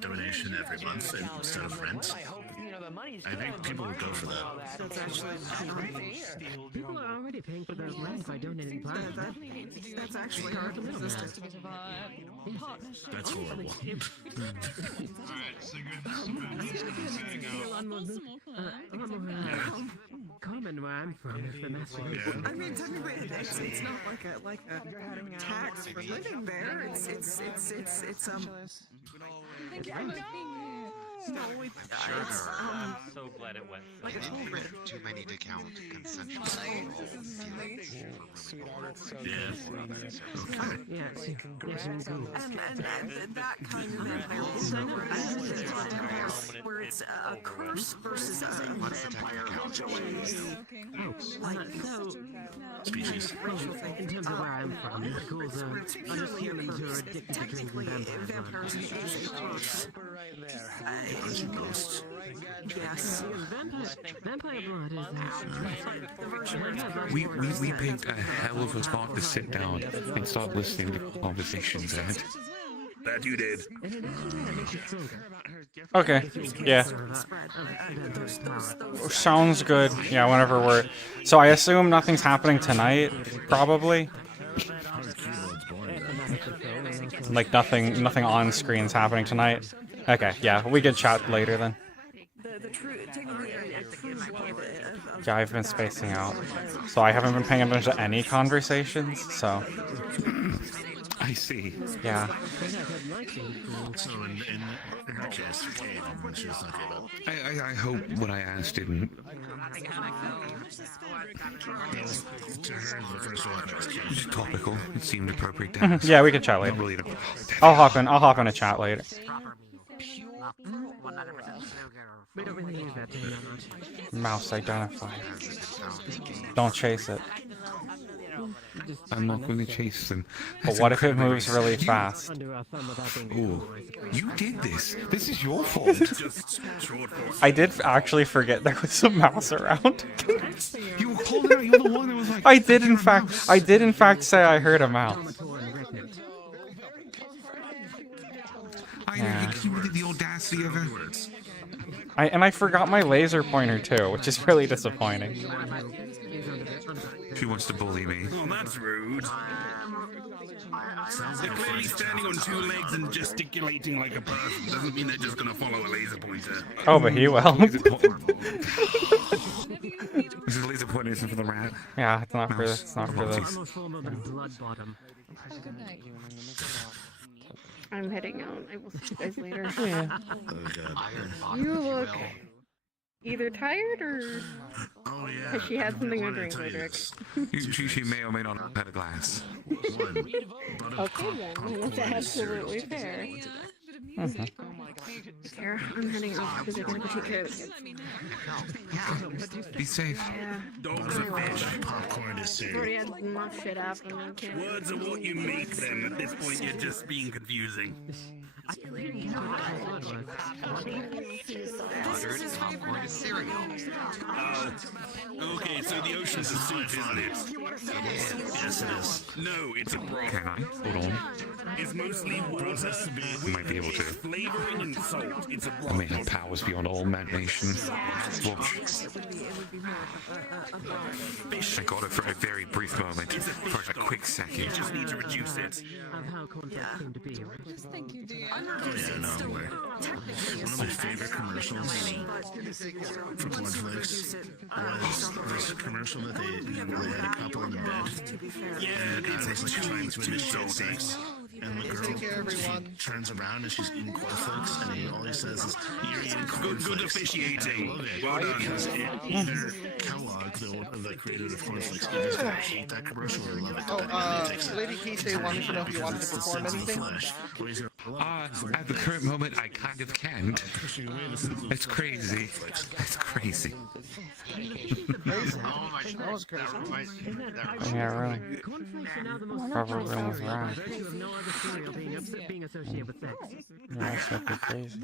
donation every month instead of rent, I think people would go for that. That's actually People are already paying for their rent by donating plant. That's actually hard to resist. That's horrible. Common where I'm from is the master. I mean, technically, it's not like a tax for living there. It's no, it's so glad it went. like a toll grid. Too many to count consensual. Yes. And that kind of empire, where it's a curse versus a vampire. Species. In terms of where I'm from, the ghouls are just humans who are addicted to drinking Technically, vampire blood. vampirism is a curse. Yes. Vampire blood is We picked a hell of a spot to sit down and start listening to conversations at. That you did. Okay. Yeah. Sounds good. Yeah, whenever we're... So I assume nothing's happening tonight, probably? Like nothing on screen's happening tonight? Okay, yeah, we could chat later then. Yeah, I've been spacing out. So I haven't been paying attention to any conversations, so... I see. Yeah. So in that case, when she was talking about... I hope what I asked didn't... Just topical. It seemed appropriate to ask. Yeah, we can chat later. Really I'll hop in a chat later. Mouse identifier. Don't chase it. I'm not going to chase them. But what if it moves really fast? Ooh, you did this. This is your fault. I did actually forget there was a mouse around. You were calling out. You're the one that was like. I did in fact say I heard a mouse. I included the audacity of it. I forgot my laser pointer too, which is really disappointing. She wants to bully me. Oh, that's rude. They're clearly standing on two legs and gesticulating like a person. Doesn't mean they're just gonna follow a laser pointer. Oh, but he will. This is laser pointer isn't for the rat. Yeah, it's not for this. It's not for this. I'm heading out. I will see you guys later. Yeah. You look either tired or has she had something to drink, Roderick? She may or may not have had a glass. Okay then, that's absolutely fair. Sarah, I'm heading out because I gotta go take care of the kids. Be safe. Yeah. Dogs are fish. Popcorn is I've already had enough shit happen. I can't. Words are what you make them. At this point, you're just being confusing. Buttered popcorn is cereal. Oh, okay, so the ocean's a soup, isn't it? Yes, it is. No, it's a broth. Can I? Hold on. It's mostly water. I might be able to. Flavoring and salt. It's a broth. I may have powers beyond all imagination. Watch. I got it for a very brief moment. For a quick second. You just need to reduce it. Thank you, dear. Oh, yeah, no way. One of my favorite commercials for cornflakes was this commercial that they had a couple in the bed. And it's like trying to finish things. And the girl turns around and she's eating cornflakes, and he always says, "You're eating cornflakes." Good officiating. Well done. Because either Kellogg, the creator of cornflakes, either's gonna hate that commercial or love it. Oh, Lady Keisei wanted to know if you wanted to perform anything. At the current moment, I kind of can't. It's crazy. It's crazy. Oh my, that was crazy. Yeah, really. Probably was wrong. Yeah, that's fucking crazy.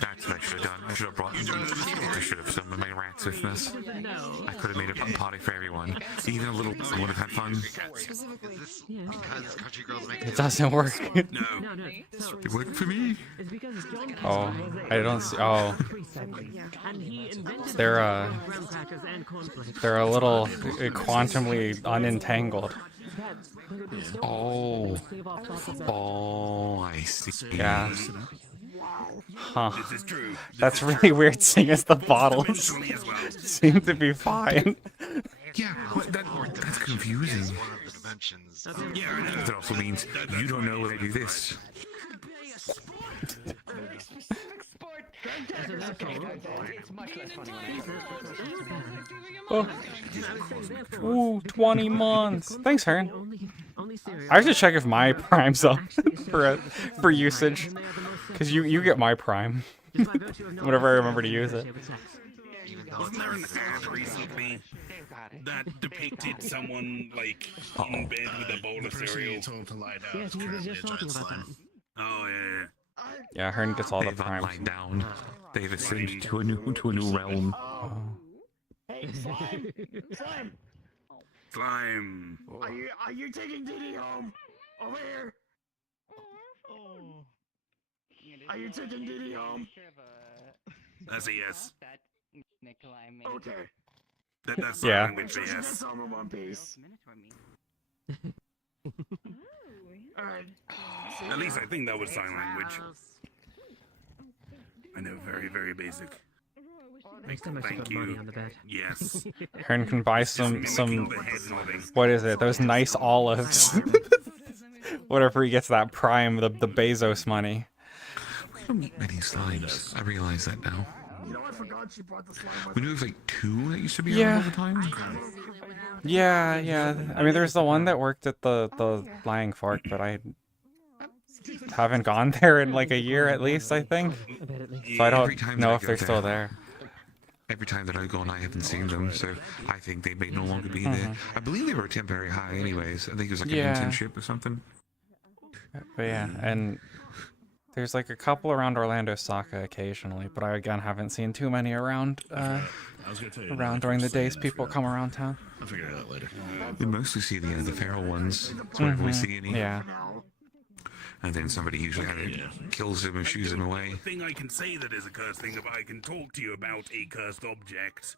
That's what I should have done. I should have brought. I should have summoned my rats with us. I could have made a party for everyone. Even a little. I would have had fun. It doesn't work. It worked for me. Oh, I don't see. Oh, they're a little quantumly unentangled. Oh, I see. Yeah. Huh. That's really weird, seeing as the bottles seem to be fine. Yeah, that's confusing. That also means you don't know when I do this. Oh. Ooh, 20 months. Thanks, Hearn. I should check if my Prime's up for usage, because you get my Prime whenever I remember to use it. Wasn't there an ad recently that depicted someone like in bed with a bowl of cereal? Told to lie down. Yes, he was just talking about that. Oh yeah. Yeah, Hearn gets all the They've primes. uplined down. They've ascended to a new realm. Hey, slime! Slime! Slime. Are you taking Didi home? Over here! Are you taking Didi home? That's a yes. Okay. That's Yeah. language, a yes. That's all in one piece. Alright. At least I think that was sign language. I know, very, very basic. Next time I should Thank put money you. on the bed. Yes. Hearn can buy some mimicking the head nodding. what is it? Those nice olives. Whatever he gets that prime, the Bezos money. We don't eat many slimes. I realize that now. You know, I forgot she brought the slime with We knew it was like 2 that used to be Yeah. around all the time. Yeah. I mean, there's the one that worked at the Flying Fork, but I haven't gone there in like a year at least, I think. So I Every don't time know that I if go they're still there. Every time that I go and I haven't seen them, so I think they may no longer be there. Mm-hmm. I believe they were a temporary high anyways. I think it was like Yeah. an internship or something. But yeah, and there's like a couple around Orlando Saka occasionally, but I again haven't seen too many around around during the days people come around town. I'll figure it out later. We mostly see the feral ones. That's whenever we see any. Yeah. And then somebody usually either kills them or shooes them away. Thing I can say that is a cursed thing, if I can talk to you about a cursed object.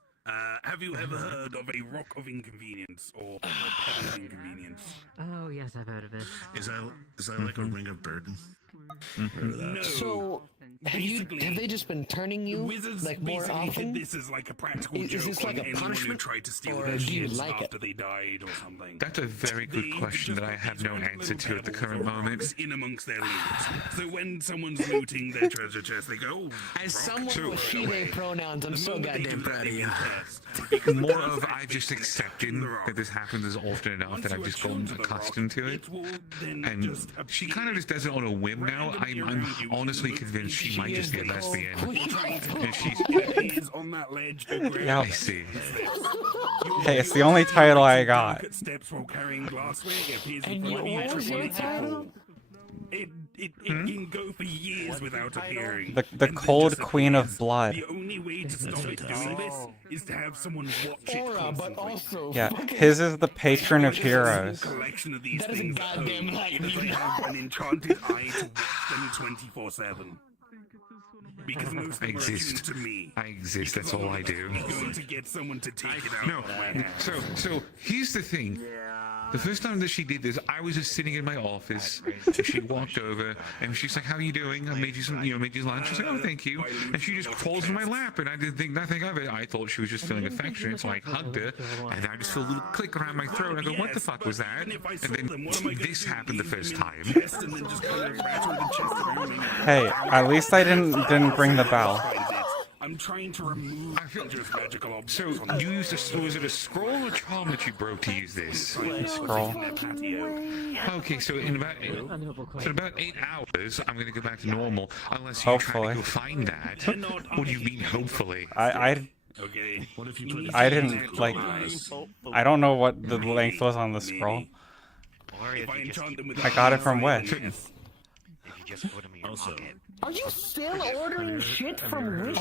Have you ever heard of a rock of inconvenience or a pebble of inconvenience? Oh yes, I've heard of it. Is that like a ring of burden? No. So, have they just been turning you Wizards like more basically often? did this as like a practical Is joke this like on a anyone who punishment, tried to steal or their do you shit like after it? they died or something. That's a very good question that I have no answer to at the current moment. In amongst their loot. So when someone's looting their treasure chest, they go, "Oh, As rock." someone So with she/they pronouns, I'm so goddamn proud of you. More of I've just accepted that this happens as often enough that I've just gotten accustomed to it. And she kind of just does it on a whim now. I'm honestly convinced she might just be a lesbian. And she's on that ledge. Yeah. I see. Hey, it's the only title I got. Steps while carrying glassware. It appears And in front of you. what was your title? It can go for years without appearing. The Cold Queen of Blood. The only way to stop it doing this is to have someone watch it Aura, but constantly. also Yeah, his is the patron of heroes. Collection of these That is a things goddamn that lie. they have an enchanted eye to watch them 24/7. Because most of I them are attuned exist. to me. I exist. That's all I do. Going to get someone to take it out. No. So here's the thing. The first time that she did this, I was just sitting in my office, and she walked over, and she's like, "How are you doing? I made you some, made you lunch." She's like, "Oh, thank you." And she just crawls in my lap, and I didn't think nothing of it. I thought she was just feeling affectionate, so I hugged her, and I just felt a little click around my throat. And I go, "What the fuck was that?" And then this happened the first time. Hey, at least I didn't ring the bell. I'm trying to remove just magical objects. So you used was it a scroll or charm that you broke to use this? Scroll. Okay, so in about 8 hours, I'm gonna go back to normal, unless you try Hopefully. to go find that. What do you mean, hopefully? Okay. What if I didn't like. I don't know what the length was on the scroll. I got it from Wish. Are you still ordering shit from Wish?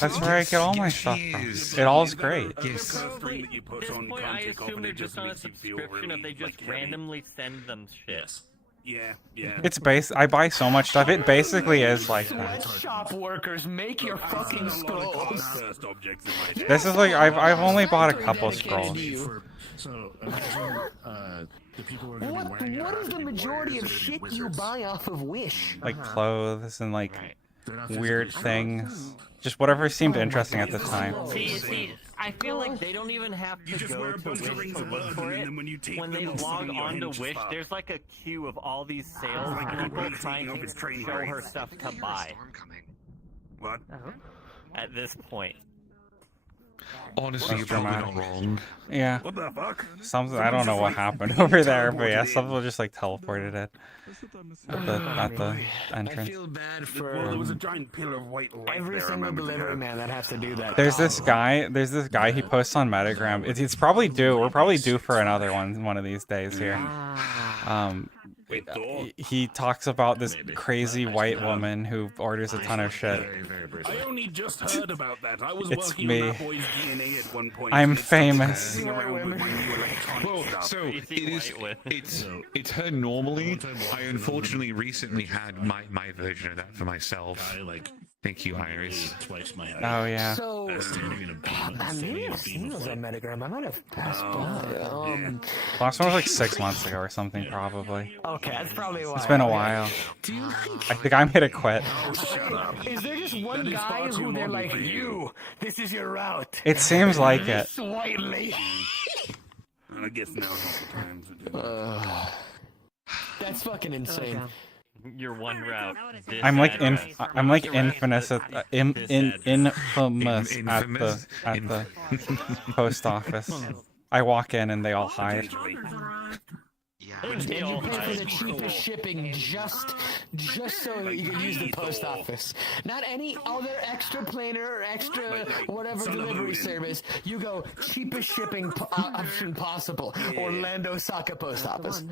That's where I get all my stuff from. It all's great. Yes. At this point, I assume they're just on a subscription if they just randomly send them shit. Yeah. It's I buy so much stuff. It basically is like that. Shop workers, make your fucking scrolls. This is like I've only bought a couple scrolls. So, the people are going to be wearing What is the majority of shit you buy off of Wish? Like clothes and like weird things. Just whatever seemed interesting at the time. See, I feel like they don't even have to go to Wish to look for it. When they log on to Wish, there's like a queue of all these sales people trying to show her stuff to buy. What? At this point. Honestly, you're probably not wrong. Yeah. What the fuck? Something I don't know what happened over there, but yeah, some people just like teleported it at the entrance. I feel bad for There was a giant pillar of white light every there, I single remember delivery that. man that has to do that. There's this guy he posts on Metagram. It's probably due. We're probably due for another one of these days here. he talks about this crazy white woman who orders a ton of shit. I only just heard about that. I was It's working me. on that boy's DNA at one point. I'm and it started famous. messing around with my new electronic Well, stuff. so it's her normally. I unfortunately recently had my version of that for myself. Thank you, Iris. Oh yeah. So, I may have seen those on Metagram. I might have passed by. Last one was like 6 months ago or something, probably. Okay, that's probably why. It's been a while. I think I made a quit. Is there just one guy who they're like, you, this is your route? It seems like it. This white lady. I guess now's not the time. That's fucking insane. Your one route. I'm like infamous at infamous at the post office. I walk in and they all hide. And you pay for the cheapest shipping just so that you can use the post office. Not any other extra planer or extra whatever delivery service. You go cheapest shipping option possible. Orlando Saka post office.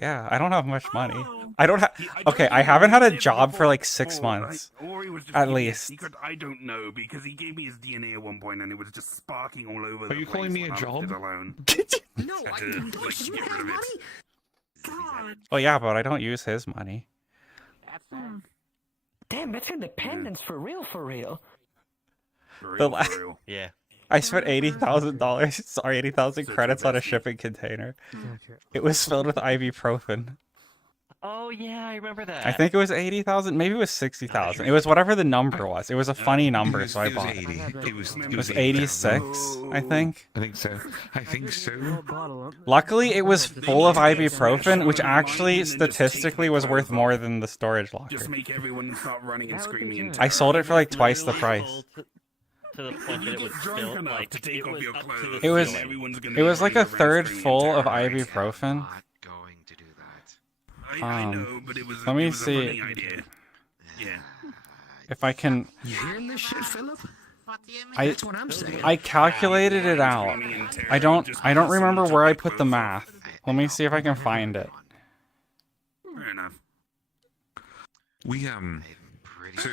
Yeah, I don't have much money. I don't have. Okay, I haven't had a job for like 6 months, Or he was just at keeping it least. secret. I don't know, because he gave me his DNA at one point and it was just sparking all over the Are you place calling me when a I job? left it alone. No, Had to, like, get rid of it. God. Well, yeah, but I don't use his money. Damn, that's independence for real, for real. Yeah. I spent $80,000. Sorry, 80,000 credits on a shipping container. It was filled with ibuprofen. Oh yeah, I remember that. I think it was 80,000. Maybe it was 60,000. It was whatever the number was. It was a funny number, so I It was bought it. 80. It was 86, I think. I think so. I think so. Luckily, it was full of ibuprofen, which actually statistically was worth more than the storage locker. Just make everyone start running and screaming. I sold it for like twice the price. To the point that it was still like to take off your clothes. It was Everyone's gonna it be was like a running around third screaming full of terror. ibuprofen. I know, but it was, Let me it was a see funny idea. Yeah. if I can. You hearing this shit, Philip? I That's what I'm saying. I calculated it out. I don't remember where I put the math. Let me see if I can find it. Fair enough. We so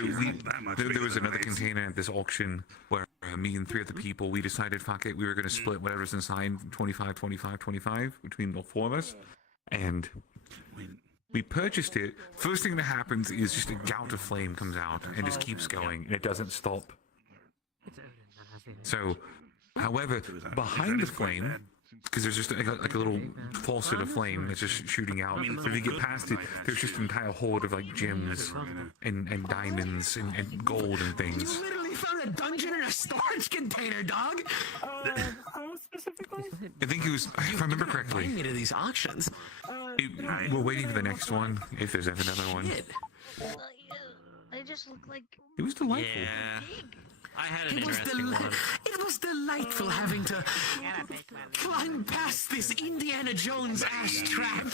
there was another container at this auction where me and 3 other people, we decided, fuck it, we were going to split whatever's inside 25, 25, 25 between the 4 of us. And we purchased it. First thing that happens is just a gout of flame comes out and just keeps going, and it doesn't stop. So, however, behind the flame, because there's just like a little faucet of flame that's just shooting out. So if you get past it, there's just an entire horde of like gems and diamonds and gold and things. You literally found a dungeon in a storage container, dog. I think it was, if I remember correctly. Bring me to these auctions. We're waiting for the next one, if there's ever another one. They just look like. It was delightful. Yeah. I had an interesting one. It was delightful having to climb past this Indiana Jones ass trap.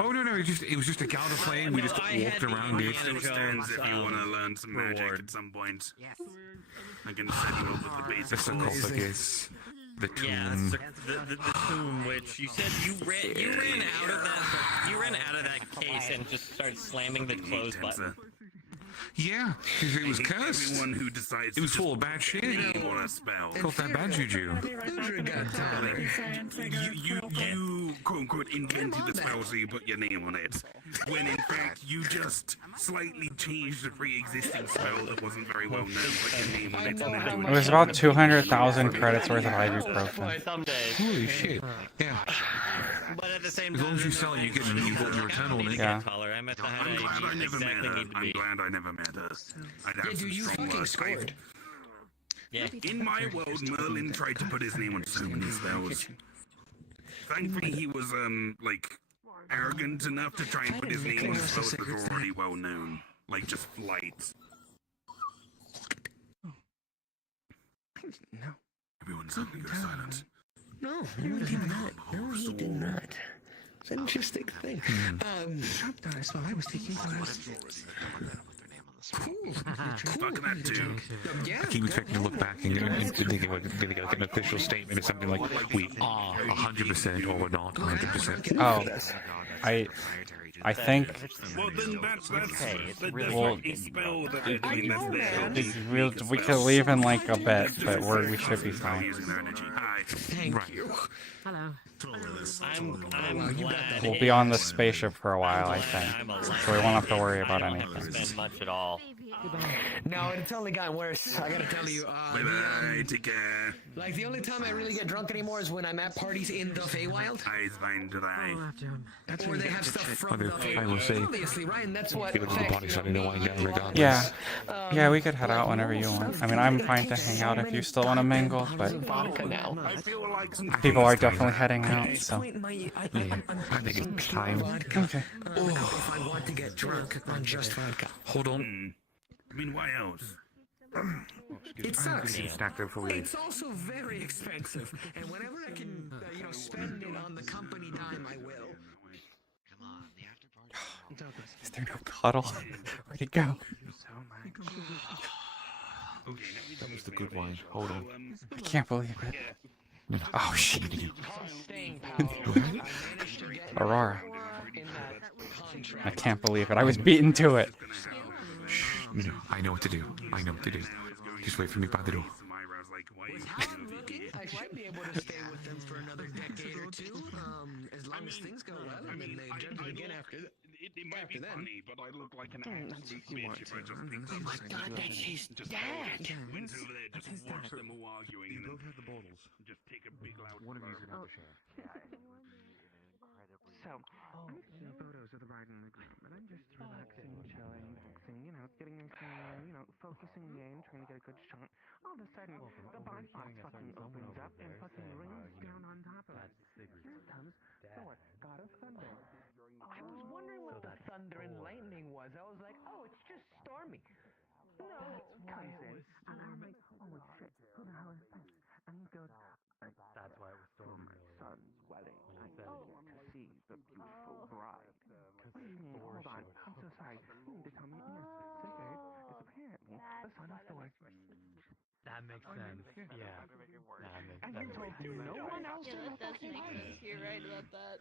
Oh no, it was just a gout of flame. We just walked around it. Stones if you want to learn some magic at some point. I can set you up with the basic The sarcophagus, the tomb. Yeah, the tomb, which you said you ran out of that case and just started slamming the close button. Yeah, because it was cursed. Everyone who decides It was full of bad shit. or a spell. Called that bad juju. You quote unquote invented the spell, so you put your name on it. When in fact you just slightly changed a pre-existing spell that wasn't very well known, put your name on it, and then It was about 200,000 credits worth of ibuprofen. Someday. Holy shit. Yeah. But at the same As time, long as you sell it, you get your return on it. Yeah. I'm at the I'm height glad I I never met exactly her. need to I'm be. glad I never met her. I'd have some Dude, you strong fucking words. scored. Yeah. In my world, Merlin tried to put his name on so many spells. Thankfully, he was like arrogant enough to try and put his name on spells that were already well known, like just flight. No. Everyone suddenly goes silent. No, you did not. No, you did not. It's an interesting thing. Shop dice while I was taking class. Cool. Fuck that too. Yeah. I keep expecting to look back and thinking we're going to get like an official statement or something like, we are 100% or we're not 100%. Oh, I think. Well, then that's really Well, a spell that they're doing that's there. we could leave in like a bit, but we should be fine. Thank you. Hello. I'm glad. We'll be on the spaceship for a while, I think, so we won't have to worry about anything. Spend much at all. No, it's only gotten worse. I gotta tell you. Take care. Like the only time I really get drunk anymore is when I'm at parties in the Feywild. Or they have stuff from the Feywild. Obviously, right? And that's what. Yeah, yeah, we could head out whenever you want. I mean, I'm fine to hang out if you still want to mingle, but people are definitely heading out, so. I think it's time. Okay. If I want to get drunk on just vodka. Hold on. I mean, why else? It sucks. It's It's also very expensive, and whenever I can, spend it on the company dime, I will. Is there no cuddle? Where'd it go? That was the good wine. Hold on. I can't believe it. Oh shit. Aurora. I can't believe it. I was beaten to it. No, I know what to do. I know what to do. Just wait for me by the door. I might be able to stay with them for another decade or two, as long as things go well, and then they judge me again after that. It might be funny, but I look like an absolute bitch if I just think Oh my god, that's his dad! went over there, just watch them all arguing, and then just take a big loud One of you's gonna have to share. So, I'm seeing photos of the bride and the groom, and I'm just relaxing, chilling, getting into, focusing the game, trying to get a good shot. All of a sudden, the barn box fucking opens up and fucking rains down on top of us. Here comes Thor, God of Thunder. I was wondering what the thunder and lightning was. I was like, oh, it's just stormy. No, it comes in, and I'm like, oh shit, who the hell is this? And he goes, That's why it was for stormy. my son's wedding. I need to see the beautiful bride. Hold on, I'm so sorry. You need to tell me again. Sigurd is apparently the son of Thor. That makes sense. Yeah. And you told no one else in the fucking party. You're right about that.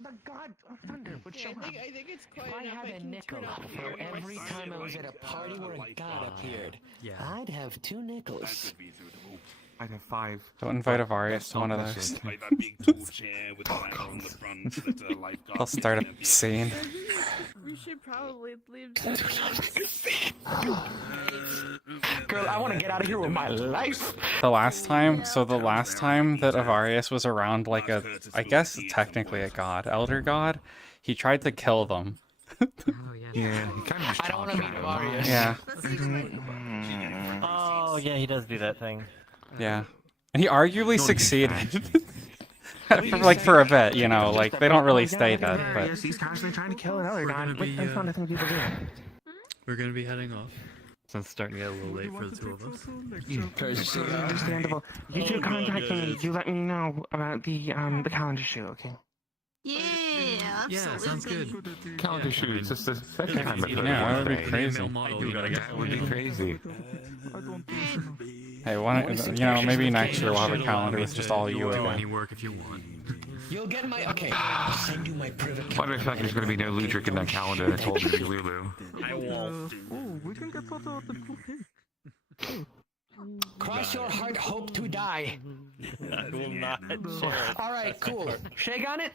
The god of thunder would show up. I think it's quite If I enough. had a nickel for every time I was at a party where a god appeared, I'd have 2 nickels. I'd have 5. Don't invite Avarius to one of those. Like that big tall chair with the ladder on the front that's a lifeguard. I'll start a scene. We should probably leave. Girl, I want to get out of here with my life. The last time that Avarius was around, like I guess technically a god, elder god, he tried to kill them. Yeah, he kind of just I don't want to meet Avarius. Yeah. Oh, yeah, he does do that thing. Yeah. And he arguably succeeded. for a bit, like they don't really stay dead, but Yes, he's constantly trying to kill another god. That's not a thing people do. We're gonna be heading off. So it's starting to get a little late for the two of us. So understandable. You two contact me. You let me know about the calendar shoot, okay? Yeah, Yeah, sounds good. Calendar shoot. It's just the second time I've heard yeah, that of would be crazy. That would be crazy. Hey, maybe next year we'll have a calendar with just all you Do again. any work if you want. You'll get my... Okay, I'll send you my private... Why do I feel like there's going to be no Ludric in that calendar and I told you to be Lulu? I won't. Oh, we can get photo of the cool cake. Cross your heart, hope to die. I will not share it. Alright, cool. Shake on it?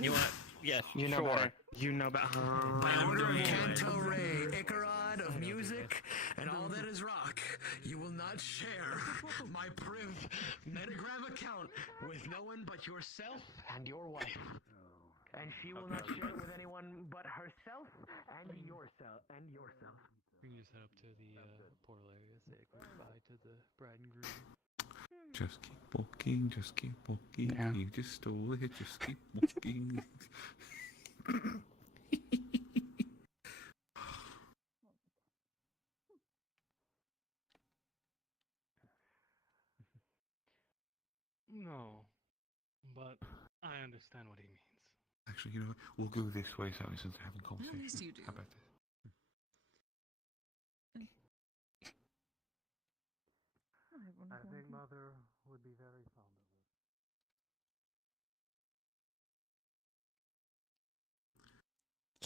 You want? Yes, You know sure. better. You know better. By order of Canto Ray, Icarod of music, and all that is rock, you will not share my priv metagram account with no one but yourself and your wife. And she will not share it with anyone but herself and yourself. We can just head up to the portal area, say a quick bye to the bride and groom. Just keep walking, just keep walking. Yeah. You just stole it, just keep walking. No, but I understand what he means. Actually, you know what? We'll go this way so since we're having conversation. least you do. How about this? I think Mother would be very fond of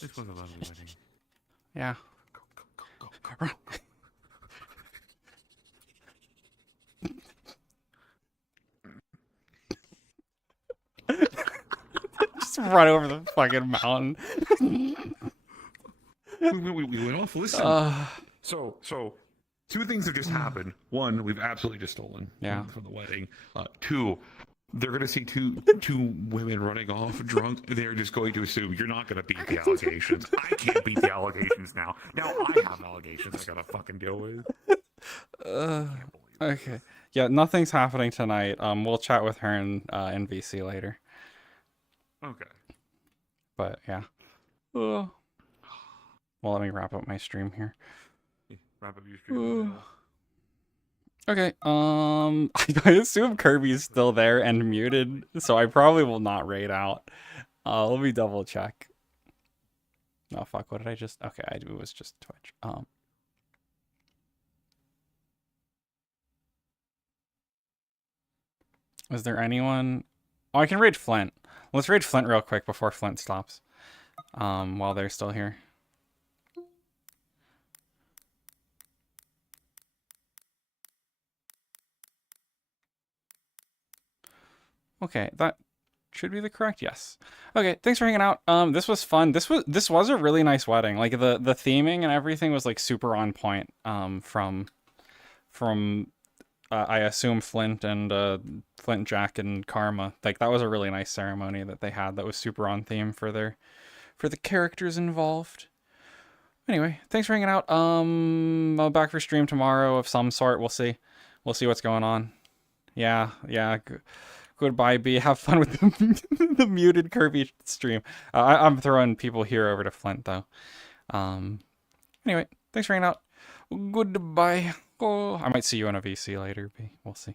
This was a lovely wedding. Yeah. Run. Just run over the fucking mountain. we went off. Listen. So two things have just happened. One, we've absolutely just stolen. Yeah. From the wedding. Two, they're gonna see two women running off drunk. They're just going to assume you're not gonna beat the allegations. I can't beat the allegations now. Now I have allegations I gotta fucking deal with. Okay. Yeah, nothing's happening tonight. We'll chat with her in VC later. Okay. But yeah. Well, let me wrap up my stream here. Wrap up your stream. Okay. I assume Kirby's still there and muted, so I probably will not raid out. Let me double check. Oh fuck! What did I just? Okay, it was just Twitch. Is there anyone? Oh, I can raid Flint. Let's raid Flint real quick before Flint stops. While they're still here. Okay, that should be the correct. Yes. Okay, thanks for hanging out. This was fun. This was a really nice wedding. Like the theming and everything was like super on point. From I assume Flint and Jack and Karma. Like that was a really nice ceremony that they had. That was super on theme for the characters involved. Anyway, thanks for hanging out. I'll be back for stream tomorrow of some sort. We'll see what's going on. Yeah. Goodbye, B. Have fun with the muted Kirby stream. I'm throwing people here over to Flint, though. Anyway, thanks for hanging out. Goodbye. Oh, I might see you in a VC later, B. We'll see.